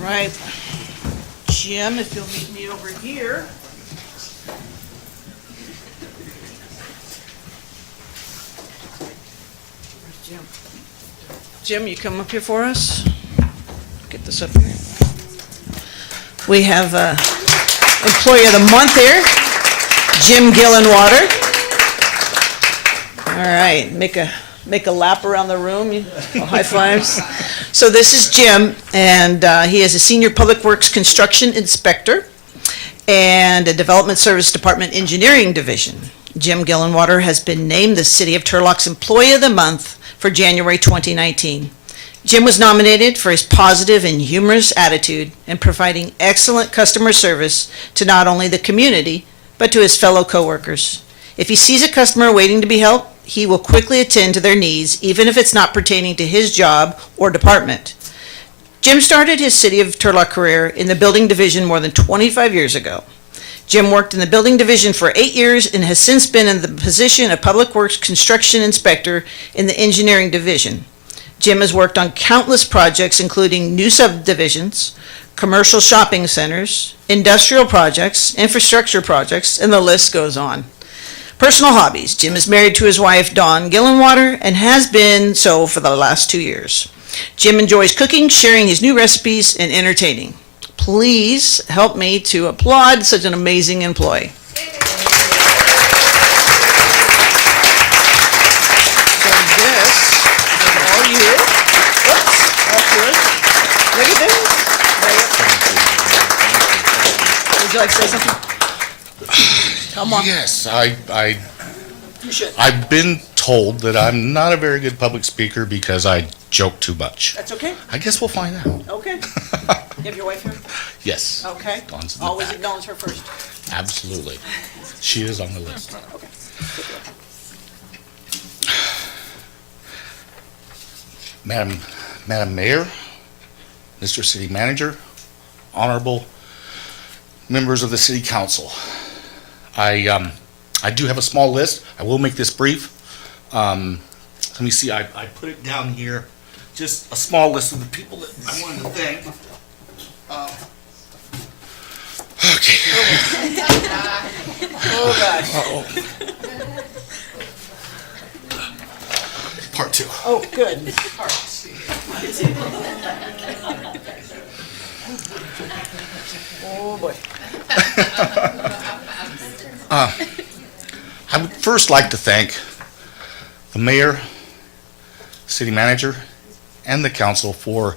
right. Jim, if you'll meet me over here. Where's Jim? Jim, you come up here for us? Get this up here. We have Employee of the Month here, Jim Gillenwater. All right, make a lap around the room, high fives. So this is Jim, and he is a Senior Public Works Construction Inspector and a Development Service Department Engineering Division. Jim Gillenwater has been named the City of Turlock's Employee of the Month for January 2019. Jim was nominated for his positive and humorous attitude in providing excellent customer service to not only the community, but to his fellow coworkers. If he sees a customer waiting to be helped, he will quickly attend to their needs, even if it's not pertaining to his job or department. Jim started his City of Turlock career in the building division more than 25 years ago. Jim worked in the building division for 8 years and has since been in the position of Public Works Construction Inspector in the engineering division. Jim has worked on countless projects, including new subdivisions, commercial shopping centers, industrial projects, infrastructure projects, and the list goes on. Personal hobbies. Jim is married to his wife, Dawn Gillenwater, and has been so for the last 2 years. Jim enjoys cooking, sharing his new recipes, and entertaining. Please help me to applaud such an amazing employee. So this is all you. Oops, that's good. Look at this. Would you like to say something? Come on. Yes, You should. I've been told that I'm not a very good public speaker because I joke too much. That's okay. I guess we'll find out. Okay. You have your wife here? Yes. Okay. Dawn's in the Always back. acknowledge her first. Absolutely. She is on the list. Okay. Madam Mayor, Mr. City Manager, honorable members of the City Council. I do have a small list. I will make this brief. Let me see, I put it down here. Just a small list of the people that I wanted to thank. Okay. Oh, gosh. Uh-oh. Part 2. Oh, good. Oh, boy. I would first like to thank the mayor, city manager, and the council for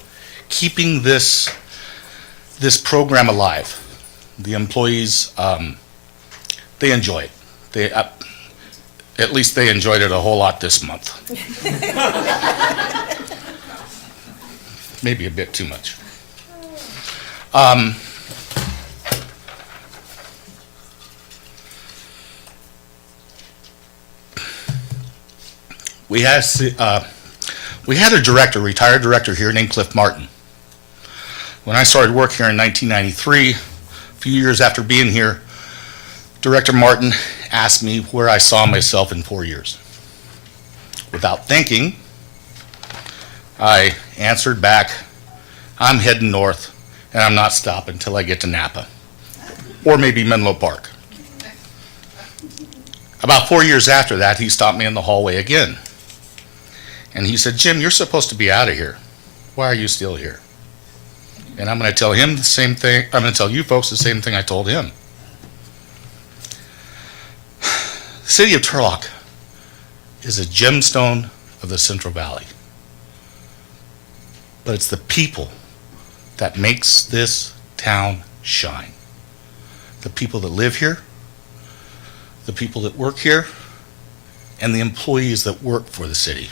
keeping this program alive. The employees, they enjoy it. At least they enjoyed it a whole lot this month. Maybe a bit too much. We had a director, retired director here named Cliff Martin. When I started work here in 1993, a few years after being here, Director Martin asked me where I saw myself in 4 years. Without thinking, I answered back, I'm heading north and I'm not stopping until I get to Napa, or maybe Menlo Park. About 4 years after that, he stopped me in the hallway again. And he said, Jim, you're supposed to be out of here. Why are you still here? And I'm going to tell him the same thing. I'm going to tell you folks the same thing I told him. The city of Turlock is a gemstone of the Central Valley. But it's the people that makes this town shine. The people that live here, the people that work here, and the employees that work for the city.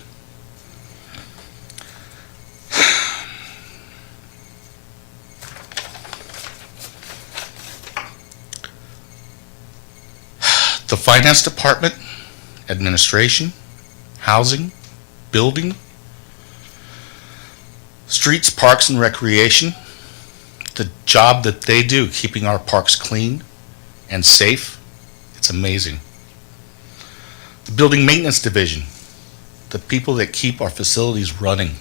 The finance department, administration, housing, building, streets, parks, and recreation, the job that they do keeping our parks clean and safe, it's amazing. The building maintenance division, the people that keep our facilities running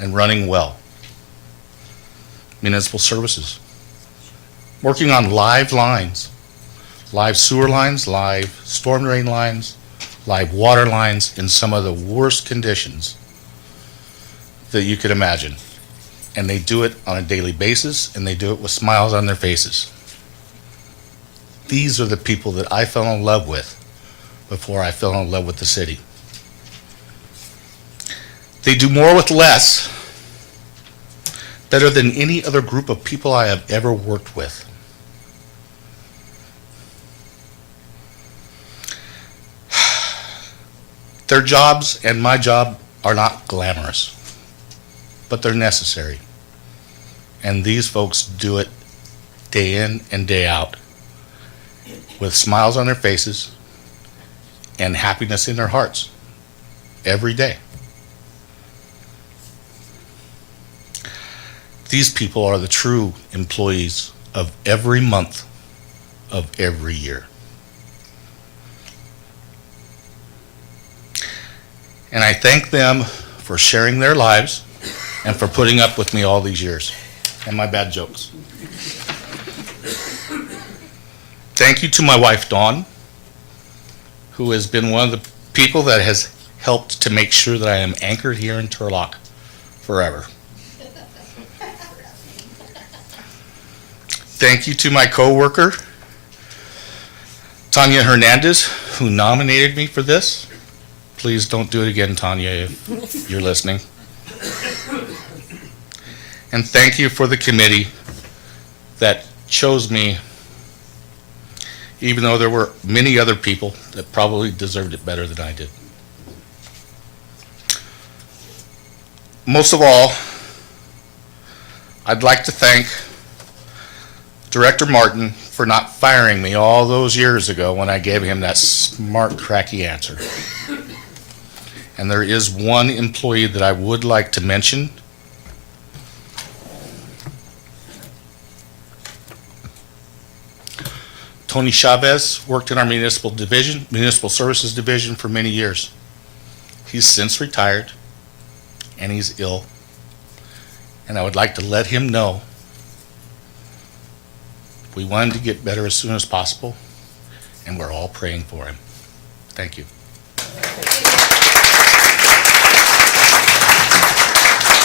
and running well. municipal services, working on live lines, live sewer lines, live storm drain lines, live water lines in some of the worst conditions that you could imagine. And they do it on a daily basis, and they do it with smiles on their faces. These are the people that I fell in love with before I fell in love with the city. They do more with less, better than any other group of people I have ever worked with. Their jobs and my job are not glamorous, but they're necessary. And these folks do it day in and day out with smiles on their faces and happiness in their hearts every day. These people are the true employees of every month of every year. And I thank them for sharing their lives and for putting up with me all these years and my bad jokes. Thank you to my wife, Dawn, who has been one of the people that has helped to make sure that I am anchored here in Turlock forever. Thank you to my coworker, Tanya Hernandez, who nominated me for this. Please don't do it again, Tanya, if you're listening. And thank you for the committee that chose me, even though there were many other people that probably deserved it better than I did. Most of all, I'd like to thank Director Martin for not firing me all those years ago when I gave him that smart, cracky answer. And there is one employee that I would like to mention. Tony Chavez worked in our municipal services division for many years. He's since retired and he's ill. And I would like to let him know we want him to get better as soon as possible, and we're all praying for him. Thank you.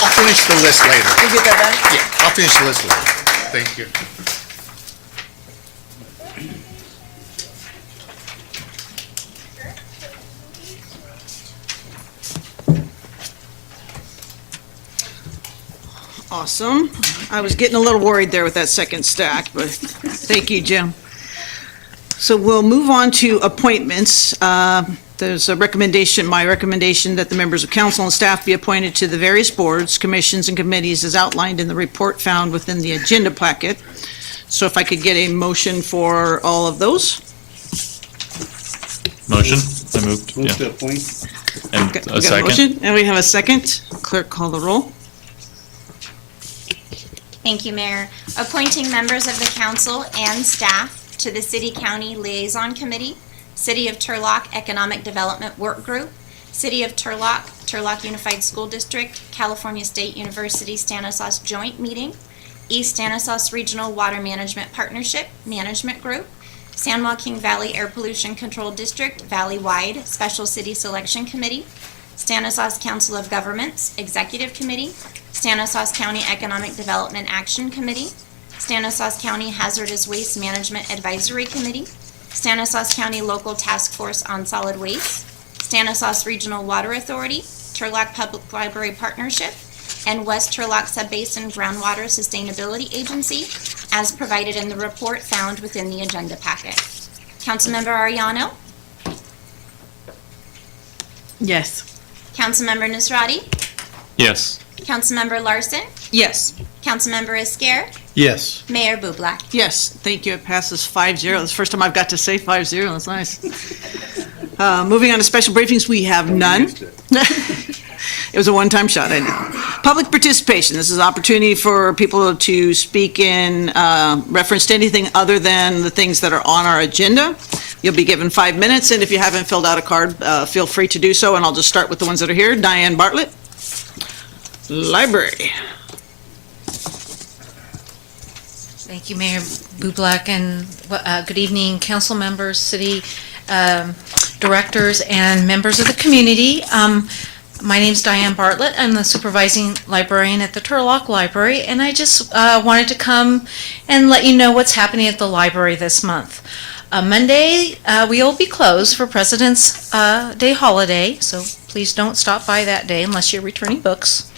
I'll finish the list later. You get that back? Yeah, I'll finish the list later. Thank you. Awesome. I was getting a little worried there with that second stack, but thank you, Jim. So we'll move on to appointments. There's a recommendation, my recommendation, that the members of council and staff be appointed to the various boards, commissions, and committees as outlined in the report found within the agenda packet. So if I could get a motion for all of those? Motion? I moved. Move Yeah. to appoint. And Okay, we a got a second? motion, and we have a second. Clerk, call the roll. Thank you, Mayor. Appointing members of the council and staff to the City-County Liaison Committee, City of Turlock Economic Development Work Group, City of Turlock, Turlock Unified School District, California State University Stanislaus Joint Meeting, East Stanislaus Regional Water Management Partnership Management Group, San Joaquin Valley Air Pollution Control District Valley-Wide Special City Selection Committee, Stanislaus Council of Governments Executive Committee, Stanislaus County Economic Development Action Committee, Stanislaus County Hazardous Waste Management Advisory Committee, Stanislaus County Local Task Force on Solid Waste, Stanislaus Regional Water Authority, Turlock Public Library Partnership, and West Turlock Subbasin Groundwater Sustainability Agency, as provided in the report found within the agenda packet. Councilmember Ariano, Yes. Councilmember Nasrati, Yes. Councilmember Larson, Yes. Councilmember Esquer, Yes. Mayor Bublak. Yes, thank you. It passes 5-0. It's the first time I've got to say 5-0. That's nice. Moving on to special briefings, we have none. It was a one-time shot, I know. Public participation. This is an opportunity for people to speak in reference to anything other than the things that are on our agenda. You'll be given 5 minutes, and if you haven't filled out a card, feel free to do so, and I'll just start with the ones that are here. Diane Bartlett, Library. Thank you, Mayor Bublak, and good evening, council members, city directors, and members of the community. My name's Diane Bartlett. I'm the supervising librarian at the Turlock Library, and I just wanted to come and let you know what's happening at the library this month. Monday, we will be closed for President's Day holiday, so please don't stop by that day unless you're returning books.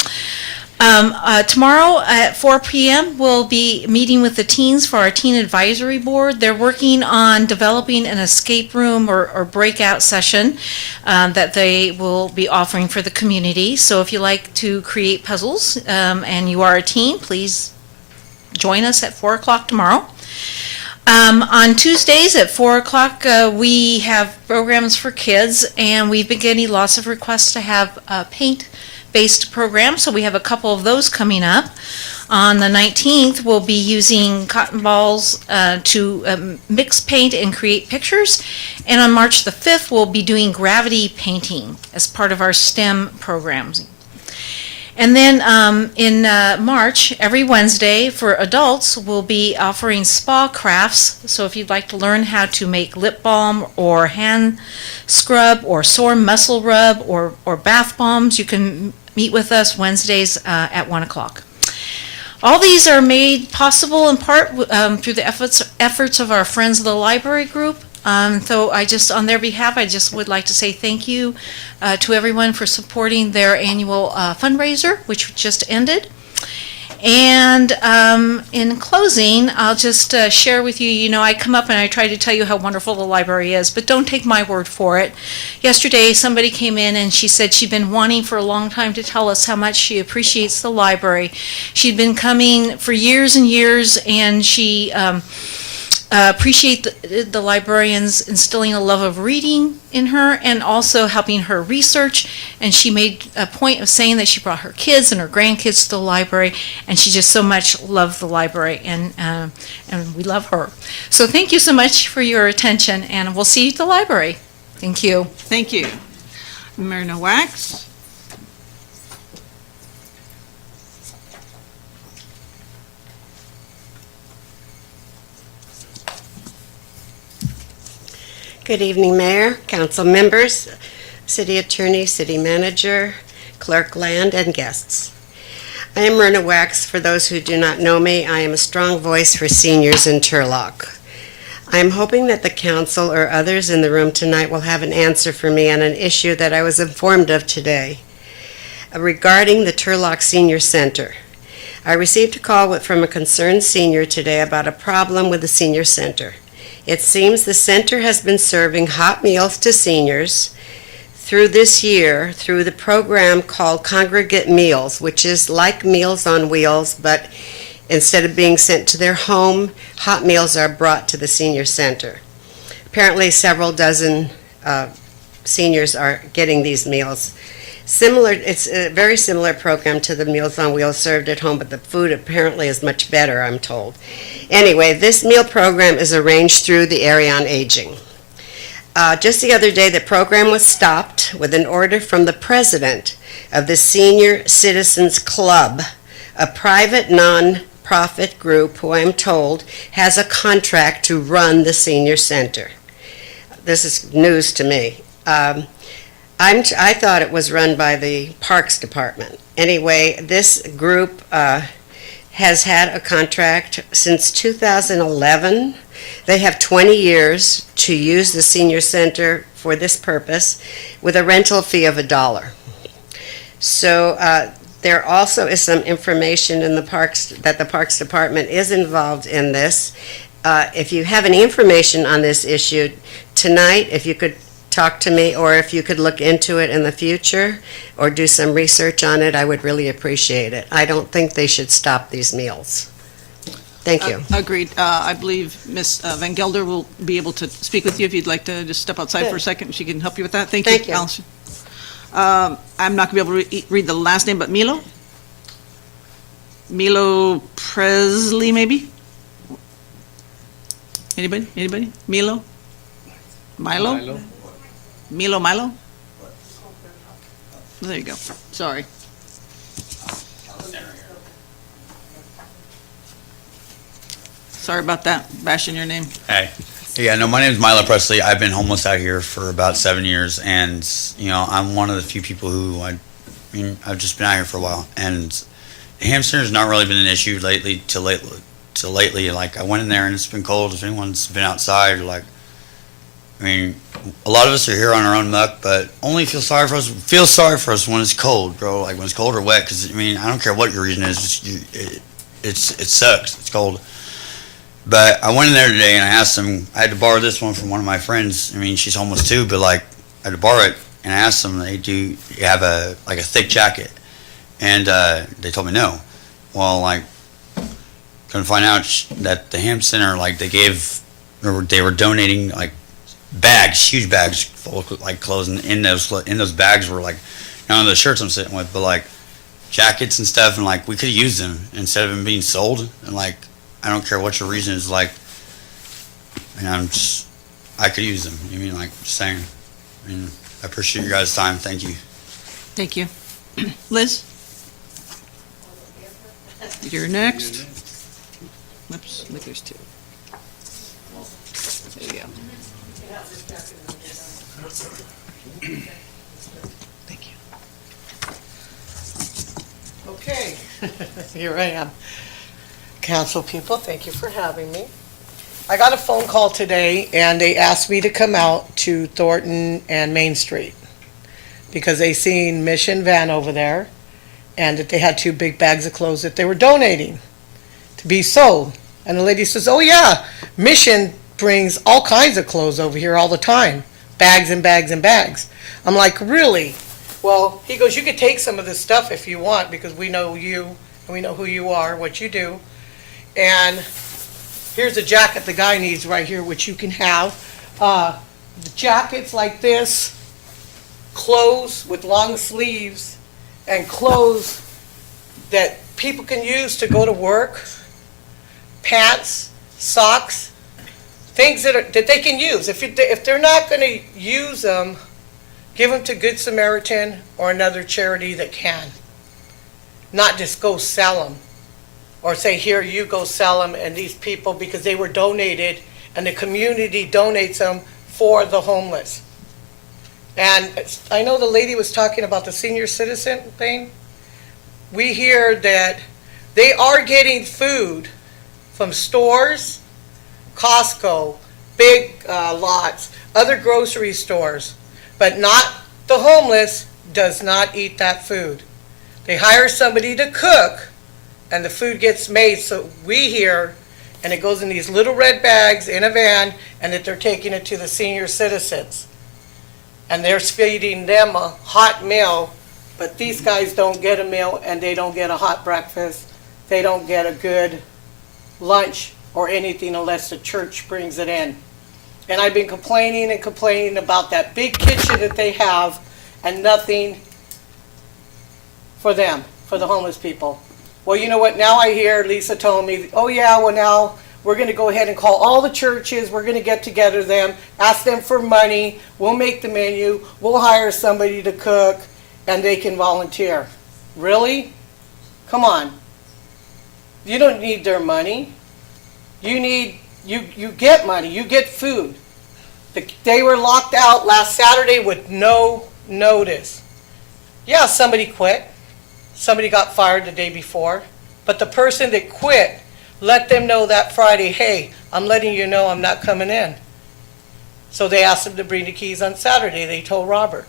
Tomorrow at 4 p.m., we'll be meeting with the teens for our Teen Advisory Board. They're working on developing an escape room or breakout session that they will be offering for the community. So if you like to create puzzles and you are a teen, please join us at 4 o'clock tomorrow. On Tuesdays at 4 o'clock, we have programs for kids, and we've been getting lots of requests to have paint-based programs, so we have a couple of those coming up. On the 19th, we'll be using cotton balls to mix paint and create pictures. And on March the 5th, we'll be doing gravity painting as part of our STEM programs. And then in March, every Wednesday for adults, we'll be offering spa crafts. So if you'd like to learn how to make lip balm or hand scrub or sore muscle rub or bath bombs, you can meet with us Wednesdays at 1 o'clock. All these are made possible in part through the efforts of our Friends of the Library group. So on their behalf, I just would like to say thank you to everyone for supporting their annual fundraiser, which just ended. And in closing, I'll just share with you, I come up and I try to tell you how wonderful the library is, but don't take my word for it. Yesterday, somebody came in and she said she'd been wanting for a long time to tell us how much she appreciates the library. She'd been coming for years and years, and she appreciate the librarians instilling a love of reading in her and also helping her research. And she made a point of saying that she brought her kids and her grandkids to the library, and she just so much loved the library, and we love her. So thank you so much for your attention, and we'll see you at the library. Thank you. Thank you. Myrna Wax. Good evening, Mayor, council members, city attorney, city manager, clerk land, and guests. I am Myrna Wax. For those who do not know me, I am a strong voice for seniors in Turlock. I am hoping that the council or others in the room tonight will have an answer for me on an issue that I was informed of today regarding the Turlock Senior Center. I received a call from a concerned senior today about a problem with the senior center. It seems the center has been serving hot meals to seniors through this year through the program called Congregate Meals, which is like Meals on Wheels, but instead of being sent to their home, hot meals are brought to the senior center. Apparently several dozen seniors are getting these meals. It's a very similar program to the Meals on Wheels served at home, but the food apparently is much better, I'm told. Anyway, this meal program is arranged through the Area on Aging. Just the other day, the program was stopped with an order from the president of the Senior Citizens Club, a private non-profit group who I'm told has a contract to run the senior center. This is news to me. I thought it was run by the Parks Department. Anyway, this group has had a contract since 2011. They have 20 years to use the senior center for this purpose with a rental fee of $1. So there also is some information in the Parks that the Parks Department is involved in this. If you have any information on this issue tonight, if you could talk to me, or if you could look into it in the future or do some research on it, I would really appreciate it. I don't think they should stop these meals. Thank you. Agreed. I believe Ms. Van Gelder will be able to speak with you if you'd like to just step outside for a second. She can help you with that. Thank you, Thank you. Allison. I'm not going to be able to read the last name, but Milo Presley, maybe? Anybody? Milo? Milo? There you go. Sorry. Sorry about that, bashing your name. Hey. Yeah, no, my name is Milo Presley. I've been homeless out here for about 7 years, and, you know, I'm one of the few people who, I've just been out here for a while, and the hamster's not really been an issue lately. Like, I went in there and it's been cold. If anyone's been outside, like, I mean, a lot of us are here on our own muck, but only feel sorry for us when it's cold, bro. Like when it's cold or wet, because I mean, I don't care what your reason is. It sucks. It's cold. But I went in there today and I asked them. I had to borrow this one from one of my friends. I mean, she's homeless too, but like I had to borrow it, and I asked them. You have a thick jacket, and they told me no. Well, like, couldn't find out that the Ham Center, like, they were donating like bags, huge bags full of like clothes, and in those bags were like none of the shirts I'm sitting with, but like jackets and stuff, and like we could have used them instead of them being sold. And like I don't care what your reason is, like, and I could use them. You mean, like, just saying. I mean, I appreciate your guys' time. Thank you. Thank you. Liz? You're next. Oops, look, there's two. There you go. Thank you. Okay, here I am. Council people, thank you for having me. I got a phone call today and they asked me to come out to Thornton and Main Street because they seen Mission Van over there and that they had 2 big bags of clothes that they were donating to be sold. And the lady says, oh yeah, Mission brings all kinds of clothes over here all the time, bags and bags and bags. I'm like, really? Well, he goes, you could take some of this stuff if you want because we know you and we know who you are, what you do. And here's a jacket the guy needs right here, which you can have. The jackets like this, clothes with long sleeves, and clothes that people can use to go to work, pants, socks, things that they can use. If they're not going to use them, give them to Good Samaritan or another charity that can. Not just go sell them. Or say, here, you go sell them, and these people, because they were donated, and the community donates them for the homeless. And I know the lady was talking about the senior citizen thing. We hear that they are getting food from stores, Costco, big lots, other grocery stores, but not the homeless does not eat that food. They hire somebody to cook, and the food gets made, so we hear, and it goes in these little red bags in a van, and that they're taking it to the senior citizens. And they're feeding them a hot meal, but these guys don't get a meal, and they don't get a hot breakfast. They don't get a good lunch or anything unless the church brings it in. And I've been complaining and complaining about that big kitchen that they have, and nothing for them, for the homeless people. Well, you know what, now I hear, Lisa told me, oh yeah, well now we're going to go ahead and call all the churches, we're going to get together them, ask them for money, we'll make the menu, we'll hire somebody to cook, and they can volunteer. Really? Come on. You don't need their money. You get money, you get food. They were locked out last Saturday with no notice. Yeah, somebody quit. Somebody got fired the day before, but the person that quit let them know that Friday, hey, I'm letting you know I'm not coming in. So they asked him to bring the keys on Saturday. They told Robert.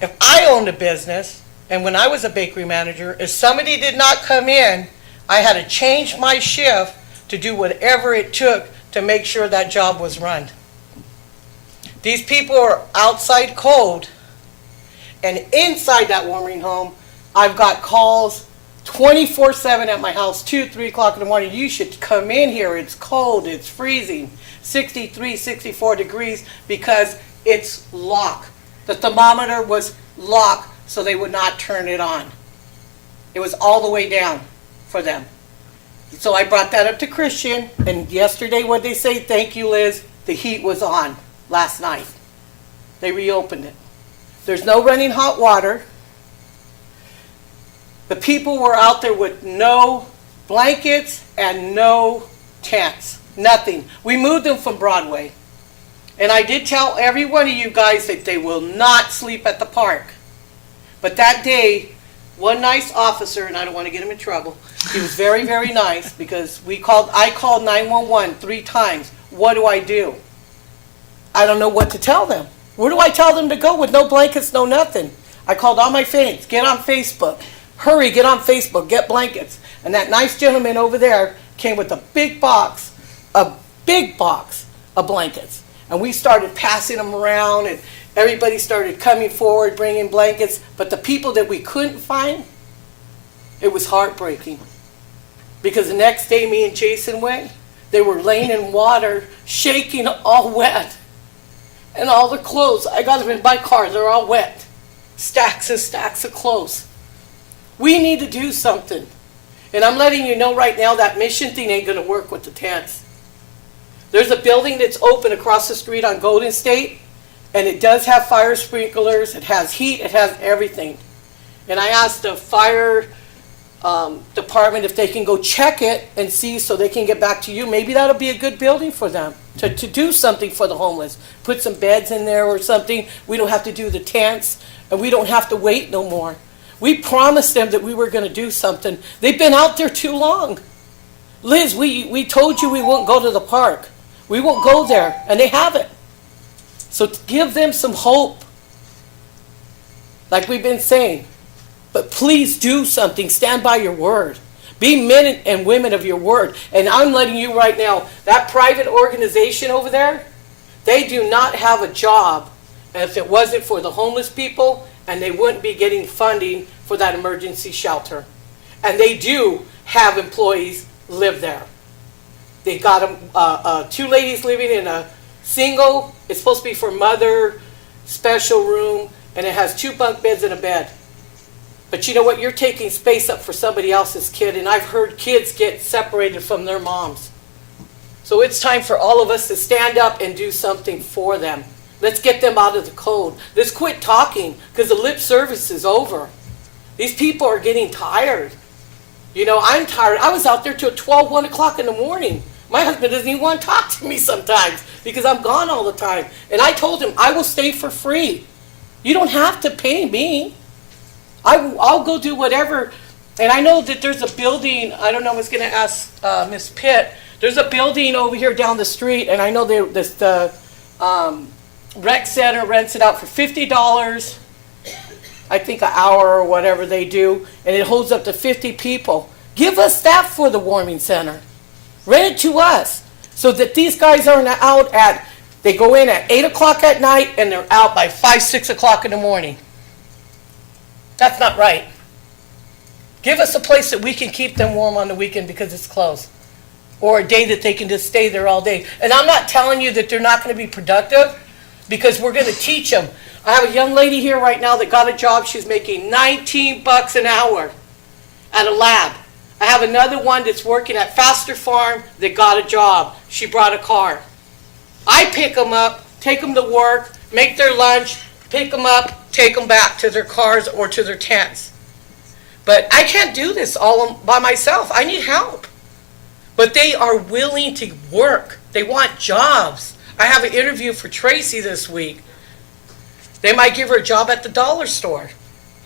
If I owned a business, and when I was a bakery manager, if somebody did not come in, I had to change my shift to do whatever it took to make sure that job was run. These people are outside cold, and inside that warming home, I've got calls 24/7 at my house, 2, 3 o'clock in the morning. You should come in here. It's cold. It's freezing. 63, 64 degrees because it's locked. The thermometer was locked so they would not turn it on. It was all the way down for them. So I brought that up to Christian, and yesterday what they say, thank you, Liz, the heat was on last night. They reopened it. There's no running hot water. The people were out there with no blankets and no tents, nothing. We moved them from Broadway. And I did tell every one of you guys that they will not sleep at the park. But that day, one nice officer, and I don't want to get him in trouble, he was very, very nice because I called 911 3 times. What do I do? I don't know what to tell them. Where do I tell them to go with no blankets, no nothing? I called all my friends, get on Facebook. Hurry, get on Facebook, get blankets. And that nice gentleman over there came with a big box of blankets. And we started passing them around, and everybody started coming forward, bringing blankets. But the people that we couldn't find, it was heartbreaking. Because the next day, me and Jason went, they were laying in water, shaking, all wet. And all the clothes, I got them in my car, they're all wet. Stacks and stacks of clothes. We need to do something. And I'm letting you know right now that mission thing ain't gonna work with the tents. There's a building that's open across the street on Golden State, and it does have fire sprinklers, it has heat, it has everything. And I asked the fire department if they can go check it and see so they can get back to you. Maybe that'll be a good building for them to do something for the homeless. Put some beds in there or something. We don't have to do the tents, and we don't have to wait no more. We promised them that we were going to do something. They've been out there too long. Liz, we told you we won't go to the park. We won't go there, and they haven't. So give them some hope, like we've been saying. But please do something. Stand by your word. Be men and women of your word. And I'm letting you right now, that private organization over there, they do not have a job if it wasn't for the homeless people, and they wouldn't be getting funding for that emergency shelter. And they do have employees live there. They got 2 ladies living in a single, it's supposed to be for mother, special room, and it has 2 bunk beds and a bed. But you know what? You're taking space up for somebody else's kid, and I've heard kids get separated from their moms. So it's time for all of us to stand up and do something for them. Let's get them out of the cold. Let's quit talking, because the lip service is over. These people are getting tired. You know, I'm tired. I was out there till 12, 1 o'clock in the morning. My husband doesn't even want to talk to me sometimes because I'm gone all the time. And I told him, I will stay for free. You don't have to pay me. I'll go do whatever. And I know that there's a building, I don't know, I was going to ask Miss Pitt. There's a building over here down the street, and I know the rec center rents it out for $50, I think an hour or whatever they do, and it holds up to 50 people. Give us that for the warming center. Rent it to us so that these guys aren't out they go in at 8 o'clock at night and they're out by 5, 6 o'clock in the morning. That's not right. Give us a place that we can keep them warm on the weekend because it's closed. Or a day that they can just stay there all day. And I'm not telling you that they're not going to be productive, because we're going to teach them. I have a young lady here right now that got a job. She's making $19 an hour at a lab. I have another one that's working at Faster Farm that got a job. She brought a car. I pick them up, take them to work, make their lunch, pick them up, take them back to their cars or to their tents. But I can't do this all by myself. I need help. But they are willing to work. They want jobs. I have an interview for Tracy this week. They might give her a job at the dollar store,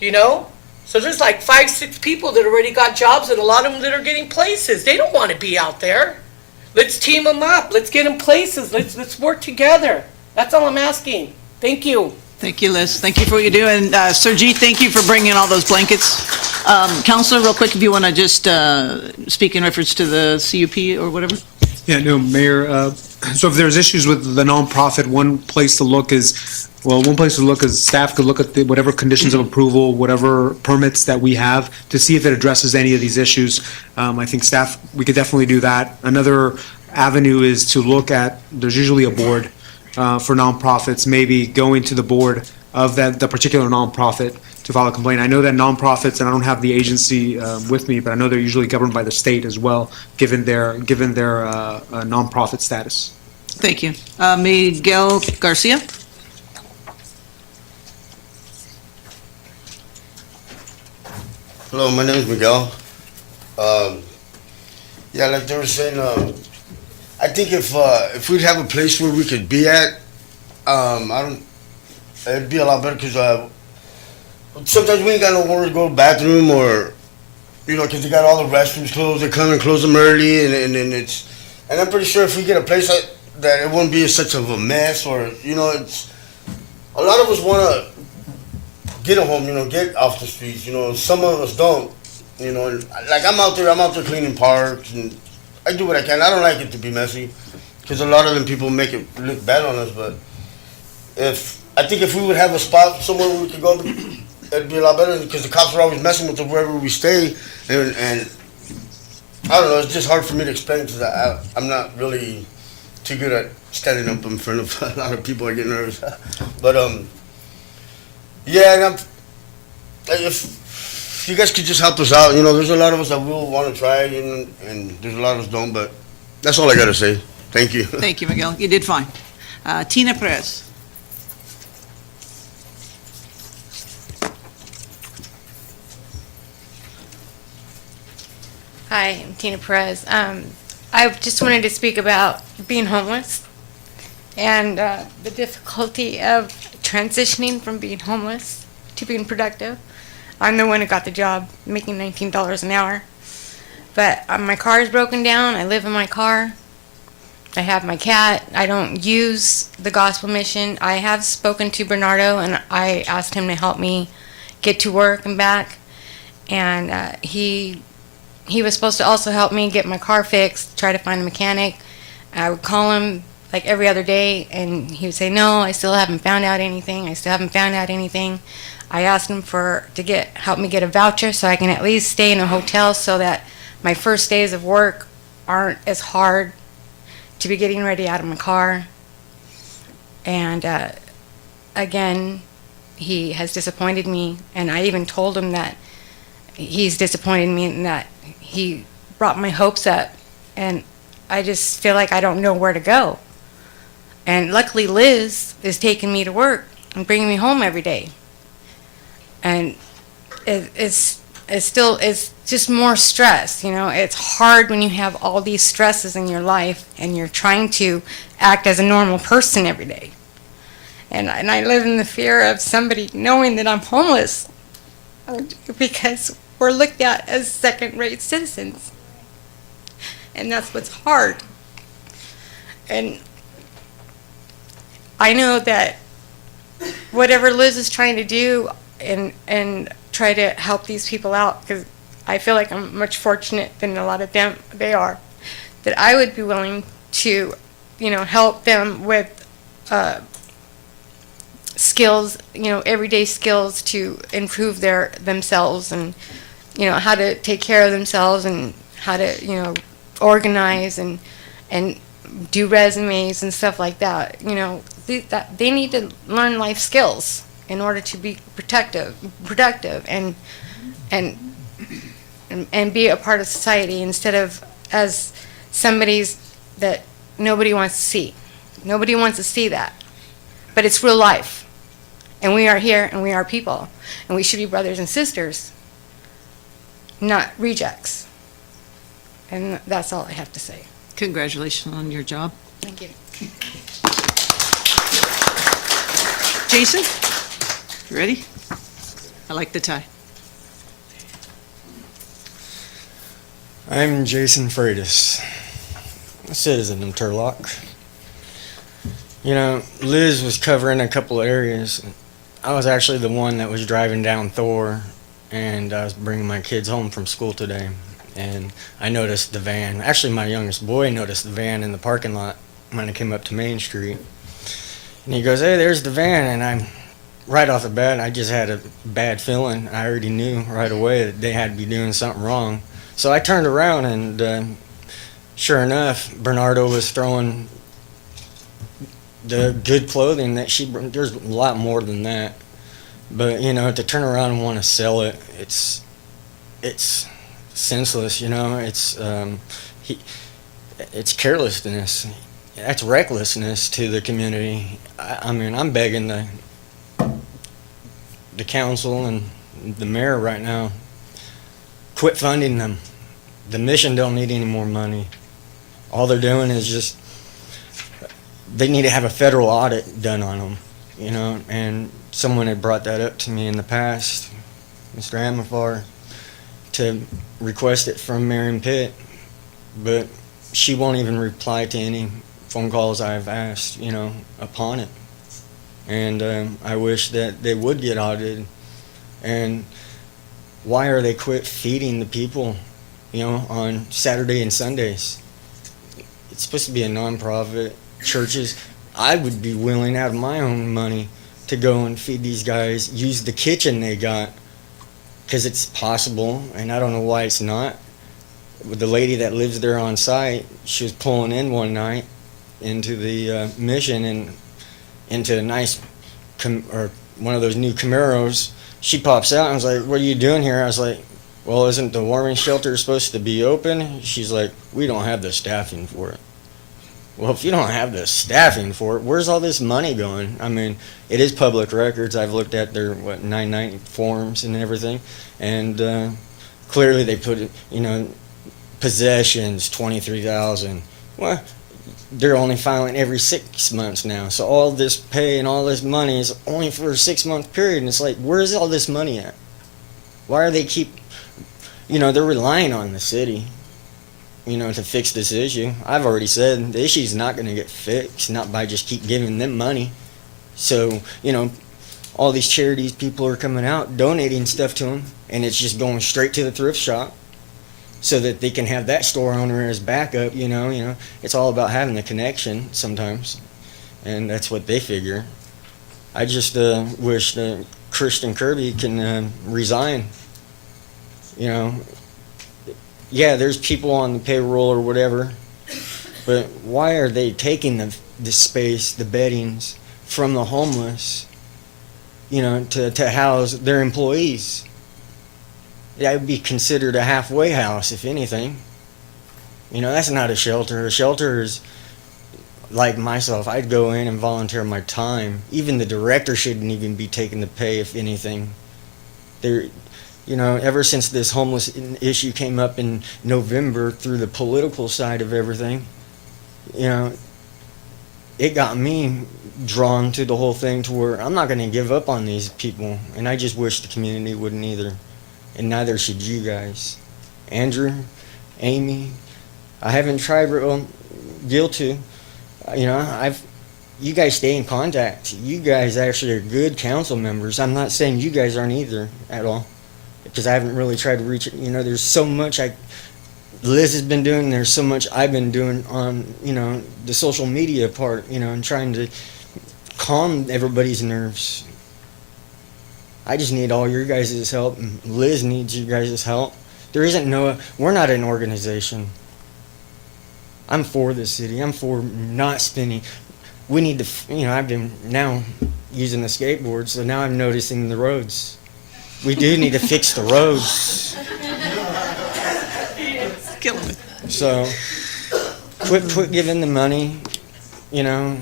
you know? So there's like 5, 6 people that already got jobs, and a lot of them that are getting places. They don't want to be out there. Let's team them up. Let's get them places. Let's work together. That's all I'm asking. Thank you. Thank you, Liz. Thank you for what you do. And Serjeet, thank you for bringing all those blankets. Counselor, real quick, if you want to just speak in reference to the CUP or whatever. Yeah, no, Mayor, so if there's issues with the nonprofit, one place to look is staff could look at whatever conditions of approval, whatever permits that we have to see if it addresses any of these issues. I think staff, we could definitely do that. Another avenue is to look at, there's usually a board for nonprofits, maybe going to the board of the particular nonprofit to file a complaint. I know that nonprofits, and I don't have the agency with me, but I know they're usually governed by the state as well, given their nonprofit status. Thank you. Miguel Garcia? Hello, my name is Miguel. Yeah, like they were saying, I think if we'd have a place where we could be at, it'd be a lot better because sometimes we ain't got nowhere to go to the bathroom or, because they got all the restrooms closed. They come and close them early, and I'm pretty sure if we get a place that it wouldn't be such of a mess or, it's, a lot of us want to get a home, get off the streets, some of us don't, like I'm out there cleaning parks and I do what I can. I don't like it to be messy because a lot of them people make it look bad on us, but I think if we would have a spot somewhere where we could go, it'd be a lot better because the cops are always messing with us wherever we stay, and I don't know. It's just hard for me to explain because I'm not really too good at standing up in front of a lot of people. I get nervous, but yeah. And if you guys could just help us out, there's a lot of us that will want to try, and there's a lot of us don't. But that's all I gotta say. Thank you. Thank you, Miguel. You did fine. Tina Perez. Hi, I'm Tina Perez. I just wanted to speak about being homeless and the difficulty of transitioning from being homeless to being productive. I'm the one who got the job making $19 an hour. But my car is broken down. I live in my car. I have my cat. I don't use the gospel mission. I have spoken to Bernardo, and I asked him to help me get to work and back. And he was supposed to also help me get my car fixed, try to find a mechanic. I would call him like every other day, and he would say, no, I still haven't found out anything. I asked him to help me get a voucher so I can at least stay in a hotel so that my first days of work aren't as hard to be getting ready out of my car. And again, he has disappointed me, and I even told him that he's disappointed me in that he brought my hopes up, and I just feel like I don't know where to go. And luckily Liz is taking me to work and bringing me home every day. And it's just more stress, It's hard when you have all these stresses in your life and you're trying to act as a normal person every day. And I live in the fear of somebody knowing that I'm homeless because we're looked at as second-rate citizens. And that's what's hard. And I know that whatever Liz is trying to do and try to help these people out, because I feel like I'm much fortunate than a lot of them they are, that I would be willing to, help them with skills, everyday skills to improve themselves and, how to take care of themselves and how to, organize and do resumes and stuff like that. They need to learn life skills in order to be productive and be a part of society instead of as somebody's that nobody wants to see. Nobody wants to see that. But it's real life. And we are here and we are people. And we should be brothers and sisters, not rejects. And that's all I have to say. Congratulations on your job. Thank you. Jason, you ready? I like the tie. I'm Jason Freitas, a citizen of Turlock. Liz was covering a couple of areas. I was actually the one that was driving down Thor, and I was bringing my kids home from school today. And I noticed the van. Actually, my youngest boy noticed the van in the parking lot when I came up to Main Street. And he goes, hey, there's the van. And I'm right off the bat, I just had a bad feeling. I already knew right away that they had to be doing something wrong. So I turned around, and sure enough, Bernardo was throwing the good clothing that there's a lot more than that. But, to turn around and want to sell it, it's senseless, it's carelessness. That's recklessness to the community. I'm begging the council and the mayor right now, quit funding them. The mission don't need any more money. All they're doing is just, they need to have a federal audit done on them, you know, and someone had brought that up to me in the past, Mr. Amafar, to request it from Marion Pitt, but she won't even reply to any phone calls I've asked, you know, upon it. And I wish that they would get audited. And why are they quit feeding the people, you know, on Saturday and Sundays? It's supposed to be a nonprofit. Churches, I would be willing out of my own money to go and feed these guys, use the kitchen they got, because it's possible, and I don't know why it's not. With the lady that lives there on site, she was pulling in one night into the mission and into a nice, or one of those new Camaros. She pops out and was like, "What are you doing here?" I was like, "Well, isn't the warming shelter supposed to be open?" She's like, "We don't have the staffing for it." Well, if you don't have the staffing for it, where's all this money going? I mean, it is public records. I've looked at their, 990 forms and everything, and clearly they put it, you know, possessions, 23,000. Well, they're only filing every 6 months now. So all this pay and all this money is only for a 6-month period. And it's like, where's all this money at? Why are they they're relying on the city, you know, to fix this issue. I've already said the issue's not going to get fixed, not by just keep giving them money. So, you know, all these charities, people are coming out, donating stuff to them, and it's just going straight to the thrift shop so that they can have that store owner as backup, you know. It's all about having the connection sometimes, and that's what they figure. I just wish that Christian Kirby can resign, you know. Yeah, there's people on the payroll or whatever, but why are they taking the space, the beddings, from the homeless, you know, to house their employees? That would be considered a halfway house, if anything. You know, that's not a shelter. A shelter is, like myself, I'd go in and volunteer my time. Even the director shouldn't even be taking the pay, if anything. They're, you know, ever since this homeless issue came up in November through the political side of everything, you know, it got me drawn to the whole thing to where I'm not going to give up on these people. And I just wish the community wouldn't either. And neither should you guys. Andrew, Amy, I haven't tried Gil to. You know, you guys stay in contact. You guys actually are good council members. I'm not saying you guys aren't either at all, because I haven't really tried to reach it. You know, there's so much Liz has been doing, there's so much I've been doing on, you know, the social media part, you know, and trying to calm everybody's nerves. I just need all your guys' help, and Liz needs you guys' help. We're not an organization. I'm for the city. I'm for not spending. We need to, you know, I've been now using the skateboard, so now I'm noticing the roads. We do need to fix the roads. It's killing me. So, quit giving the money, you know,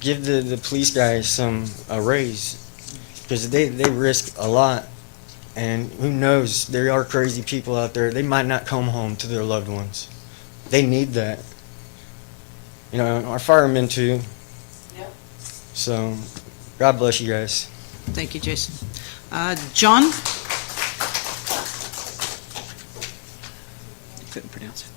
give the police guys a raise, because they risk a lot, and who knows, there are crazy people out there. They might not come home to their loved ones. They need that. You know, our firemen too. Yep. So, God bless you guys. Thank you, Jason. John? Couldn't pronounce it.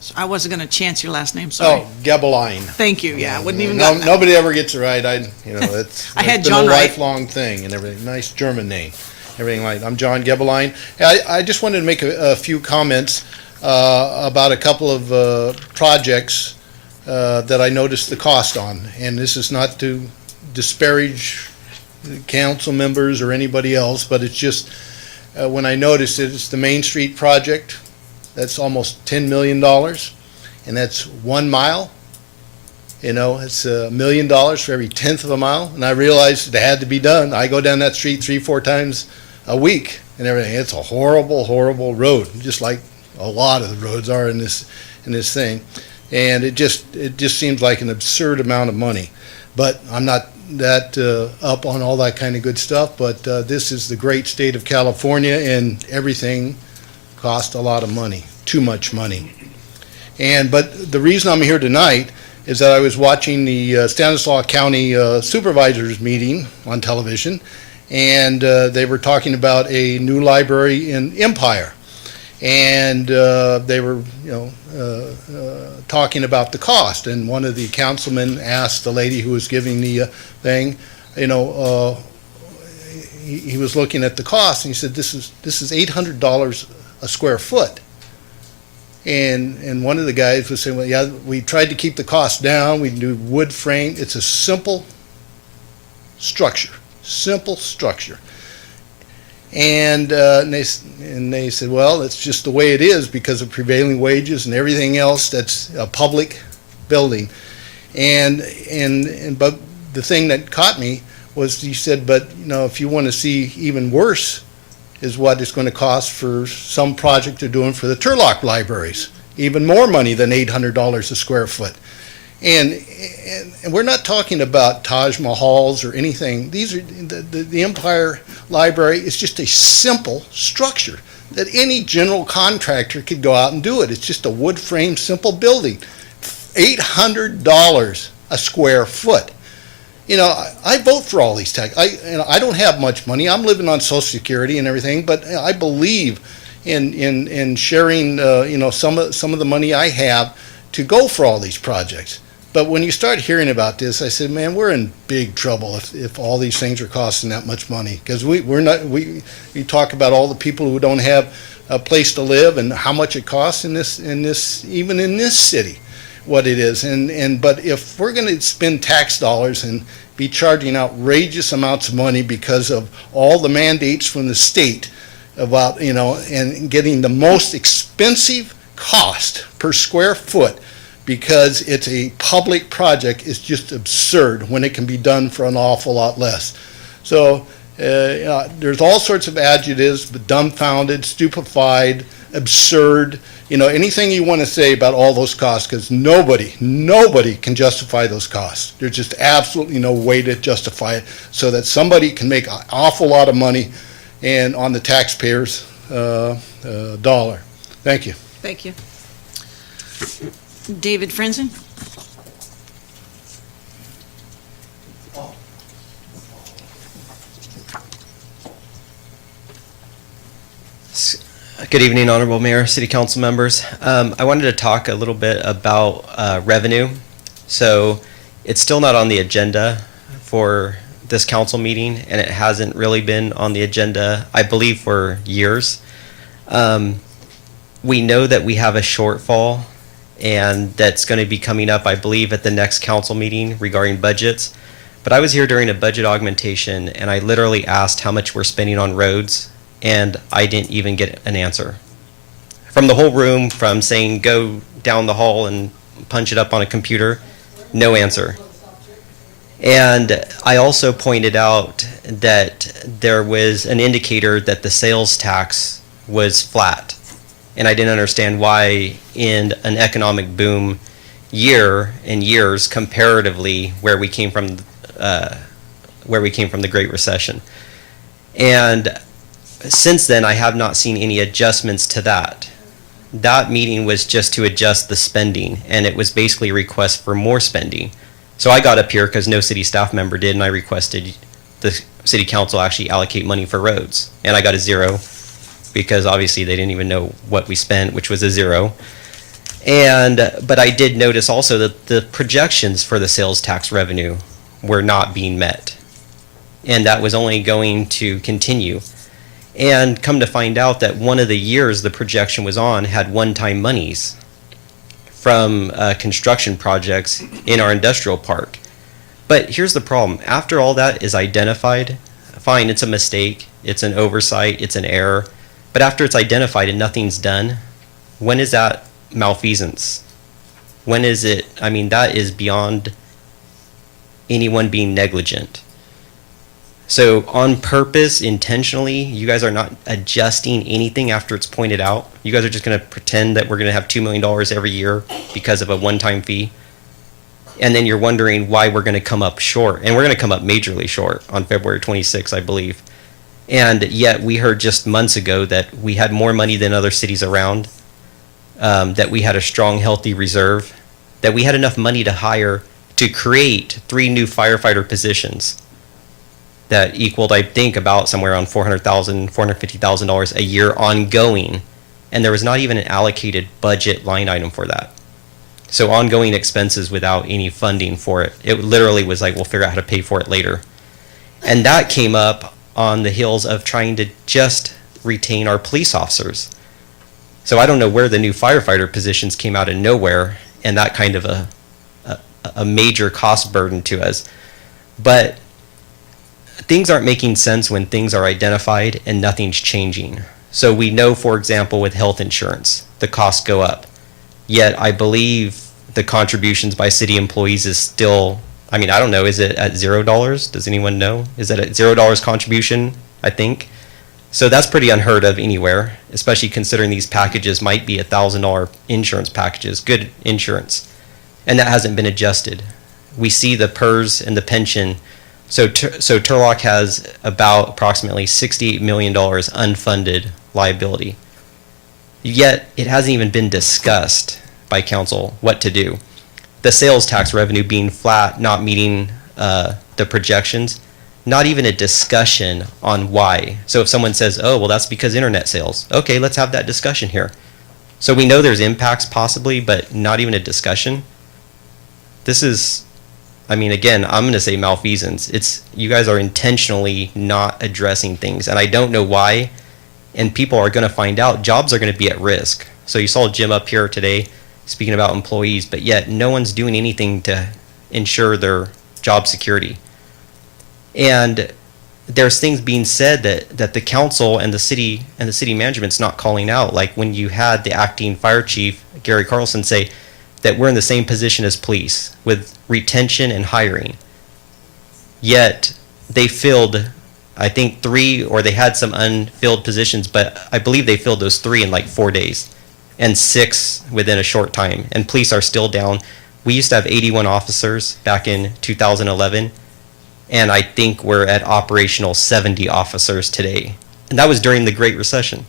So I wasn't going to chance your last name, sorry. Oh, Gebeline. Thank you, yeah, I wouldn't even No, got that. nobody ever gets it right. It's I had been John a right. lifelong thing and everything. Nice German name. Everything like. I'm John Gebeline. I just wanted to make a few comments about a couple of projects that I noticed the cost on, and this is not to disparage council members or anybody else, but it's just when I noticed it, it's the Main Street project. That's almost $10 million, and that's 1 mile. You know, it's $1 million for every 1/10 of a mile, and I realized it had to be done. I go down that street 3-4 times a week and everything. It's a horrible, horrible road, just like a lot of the roads are in this thing. And it just seems like an absurd amount of money. but I'm not that up on all that kind of good stuff. But this is the great state of California, and everything costs a lot of money, too much money. But the reason I'm here tonight is that I was watching the Stanislaus County Supervisors meeting on television, and they were talking about a new library in Empire. And they were, talking about the cost. And one of the councilmen asked the lady who was giving the thing, he was looking at the cost, and he said, "This is $800 a square foot." And one of the guys was saying, "Well, yeah, we tried to keep the cost down. We do wood frame. It's a simple structure, simple structure." And they said, "Well, it's just the way it is because of prevailing wages and everything else. That's a public building." But the thing that caught me was he said, "But if you want to see even worse, is what it's going to cost for some project they're doing for the Turlock libraries, even more money than $800 a square foot." And we're not talking about Taj Mahals or anything. These are the Empire Library is just a simple structure that any general contractor could go out and do it. It's just a wood frame, simple building. $800 a square foot. I vote for all these taxes. I don't have much money. I'm living on Social Security and everything, but I believe in sharing, some of the money I have to go for all these projects. But when you start hearing about this, I said, man, we're in big trouble if all these things are costing that much money. Because we talk about all the people who don't have a place to live and how much it costs even in this city, what it is. But if we're going to spend tax dollars and be charging outrageous amounts of money because of all the mandates from the state about, and getting the most expensive cost per square foot, because it's a public project, is just absurd when it can be done for an awful lot less. So there's all sorts of adjectives, but dumbfounded, stupefied, absurd, anything you want to say about all those costs, because nobody can justify those costs. There's just absolutely no way to justify it so that somebody can make an awful lot of money and on the taxpayers' dollar. Thank you. Thank you. David Frenzen? Good evening, Honorable Mayor, City Council members. I wanted to talk a little bit about revenue. So it's still not on the agenda for this council meeting, and it hasn't really been on the agenda, I believe, for years. We know that we have a shortfall, and that's going to be coming up, I believe, at the next council meeting regarding budgets. But I was here during a budget augmentation, and I literally asked how much we're spending on roads, and I didn't even get an answer. From the whole room, from saying go down the hall and punch it up on a computer, no answer. And I also pointed out that there was an indicator that the sales tax was flat. And I didn't understand why in an economic boom years comparatively where we came from the Great Recession. And since then, I have not seen any adjustments to that. That meeting was just to adjust the spending, and it was basically a request for more spending. So I got up here because no city staff member did, and I requested the city council actually allocate money for roads. And I got a 0, because obviously they didn't even know what we spent, which was a 0. But I did notice also that the projections for the sales tax revenue were not being met. And that was only going to continue. And come to find out that one of the years the projection was on had one-time monies from construction projects in our industrial park. But here's the problem. After all that is identified, fine, it's a mistake, it's an oversight, it's an error. But after it's identified and nothing's done, when is that malfeasance? When is it? I mean, that is beyond anyone being negligent. So on purpose, intentionally, you guys are not adjusting anything after it's pointed out. You guys are just going to pretend that we're going to have $2 million every year because of a one-time fee. And then you're wondering why we're going to come up short. And we're going to come up majorly short on February 26th, I believe. And yet we heard just months ago that we had more money than other cities around, that we had a strong, healthy reserve, that we had enough money to create 3 new firefighter positions that equaled, I think, about somewhere around $400,000, $450,000 a year ongoing. And there was not even an allocated budget line item for that. So ongoing expenses without any funding for it. It literally was like, we'll figure out how to pay for it later. And that came up on the heels of trying to just retain our police officers. So I don't know where the new firefighter positions came out of nowhere, and that kind of a major cost burden to us. But things aren't making sense when things are identified and nothing's changing. So we know, for example, with health insurance, the costs go up. Yet I believe the contributions by city employees is still, I mean, I don't know, is it at $0? Does anyone know? Is it at $0 contribution, I think? So that's pretty unheard of anywhere, especially considering these packages might be $1,000 insurance packages, good insurance. And that hasn't been adjusted. We see the PERS and the pension. So Turlock has about approximately $68 million unfunded liability. Yet it hasn't even been discussed by council what to do. The sales tax revenue being flat, not meeting the projections, not even a discussion on why. So if someone says, oh, well, that's because internet sales. Okay, let's have that discussion here. So we know there's impacts possibly, but not even a discussion. This is, I mean, again, I'm going to say malfeasance. You guys are intentionally not addressing things, and I don't know why. And people are going to find out. Jobs are going to be at risk. So you saw Jim up here today speaking about employees, but yet no one's doing anything to ensure their job security. And there's things being said that the council and the city management's not calling out. Like when you had the acting fire chief, Gary Carlson, say that we're in the same position as police with retention and hiring. Yet they filled, I think 3, or they had some unfilled positions, but I believe they filled those 3 in like 4 days and 6 within a short time. And police are still down. We used to have 81 officers back in 2011, and I think we're at operational 70 officers today. And that was during the Great Recession.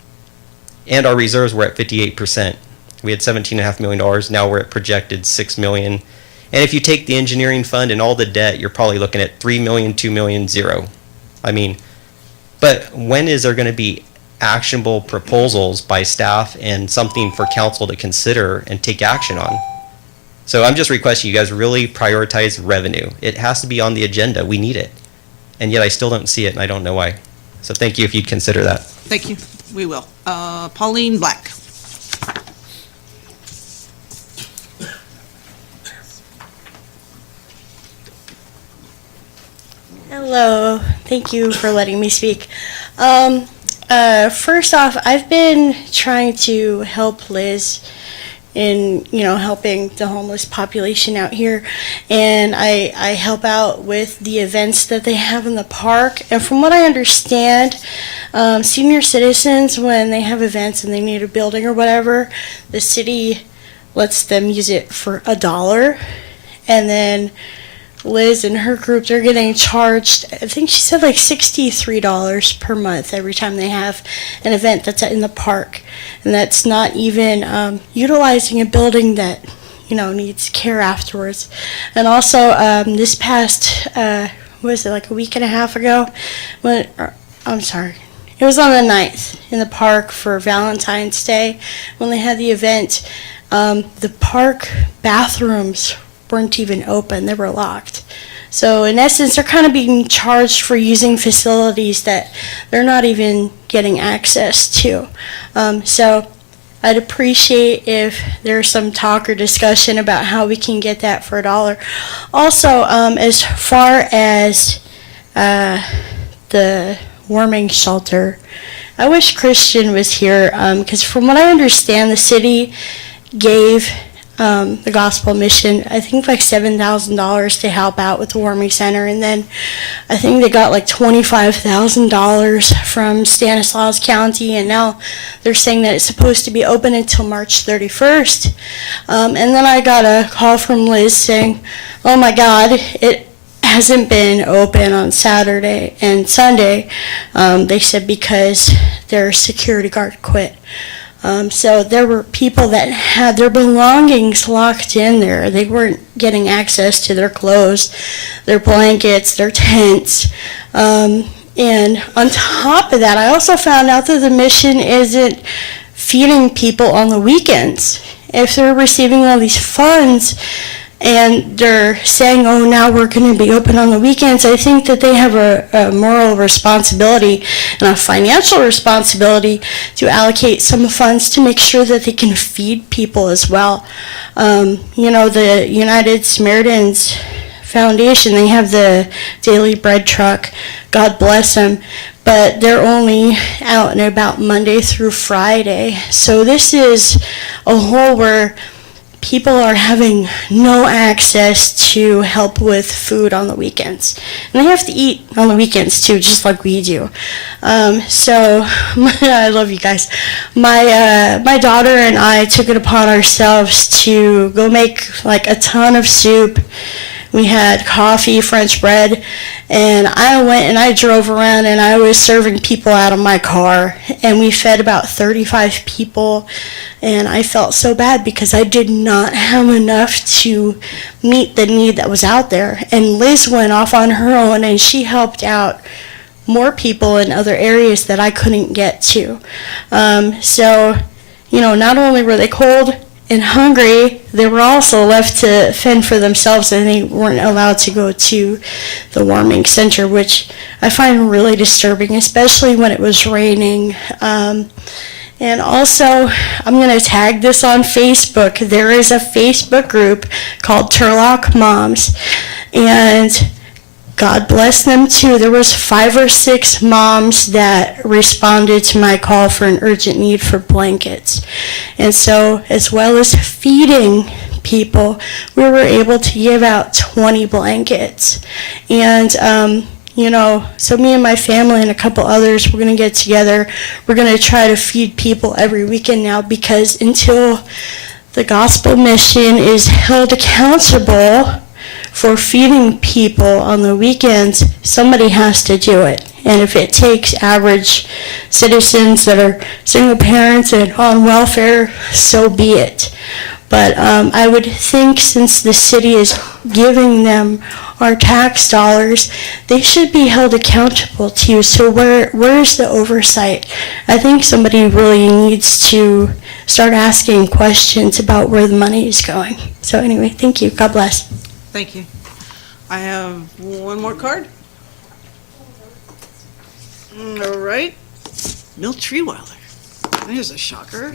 And our reserves were at 58%. We had $17.5 million. Now we're at projected $6 million. And if you take the engineering fund and all the debt, you're probably looking at $3 million, $2 million, 0. I mean, but when is there going to be actionable proposals by staff and something for council to consider and take action on? So I'm just requesting you guys really prioritize revenue. It has to be on the agenda. We need it. And yet I still don't see it, and I don't know why. So thank you if you'd consider that. Thank you. We will. Pauline Black. Hello, thank you for letting me speak. First off, I've been trying to help Liz in, helping the homeless population out here, and I help out with the events that they have in the park. And from what I understand, senior citizens, when they have events and they need a building or whatever, the city lets them use it for $1, and then Liz and her group, they're getting charged, I think she said like $63 per month every time they have an event that's in the park. And that's not even utilizing a building that, needs care afterwards. And also, this past, was it like a week and a half ago? I'm sorry. It was on the 9th in the park for Valentine's Day when they had the event. The park bathrooms weren't even open. They were locked. So in essence, they're kind of being charged for using facilities that they're not even getting access to. So I'd appreciate if there's some talk or discussion about how we can get that for $1. Also, as far as the warming shelter, I wish Christian was here, because from what I understand, the city gave the gospel mission, I think like $7,000 to help out with the warming center, and then I think they got like $25,000 from Stanislaus County, and now they're saying that it's supposed to be open until March 31st. And then I got a call from Liz saying, oh my God, it hasn't been open on Saturday and Sunday. They said because their security guard quit. So there were people that had their belongings locked in there. They weren't getting access to their clothes, their blankets, their tents. And on top of that, I also found out that the mission isn't feeding people on the weekends. If they're receiving all these funds and they're saying, oh, now we're going to be open on the weekends, I think that they have a moral responsibility and a financial responsibility to allocate some funds to make sure that they can feed people as well. The United Samaritans Foundation, they have the daily bread truck. God bless them. But they're only out and about Monday through Friday. So this is a hole where people are having no access to help with food on the weekends. And they have to eat on the weekends too, just like we do. I love you guys. My daughter and I took it upon ourselves to go make like a ton of soup. We had coffee, French bread, and I went and I drove around and I was serving people out of my car, and we fed about 35 people, and I felt so bad because I did not have enough to meet the need that was out there. And Liz went off on her own and she helped out more people in other areas that I couldn't get to. Not only were they cold and hungry, they were also left to fend for themselves, and they weren't allowed to go to the warming center, which I find really disturbing, especially when it was raining. And also, I'm going to tag this on Facebook. There is a Facebook group called Turlock Moms, and God bless them too. There was 5 or 6 moms that responded to my call for an urgent need for blankets. And so, as well as feeding people, we were able to give out 20 blankets. And, so me and my family and a couple others, we're going to get together. We're going to try to feed people every weekend now, because until the gospel mission is held accountable for feeding people on the weekends, somebody has to do it. And if it takes average citizens that are single parents and on welfare, so be it. But I would think, since the city is giving them our tax dollars, they should be held accountable too. So where's the oversight? I think somebody really needs to start asking questions about where the money is going. So anyway, thank you. God bless. Thank you. I have one more card. All right. Milt Treeweiler. There's a shocker.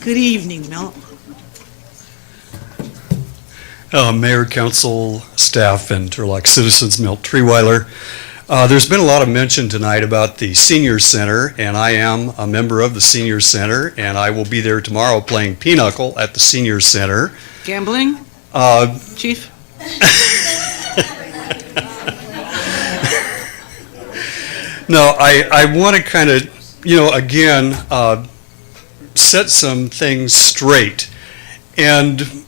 Good evening, Milt. Mayor, council, staff, and Turlock citizens, Milt Treeweiler. There's been a lot of mention tonight about the senior center, and I am a member of the senior center, and I will be there tomorrow playing pinochle at the senior center. Gambling? Chief? No, I want to kind of, again, set some things straight. And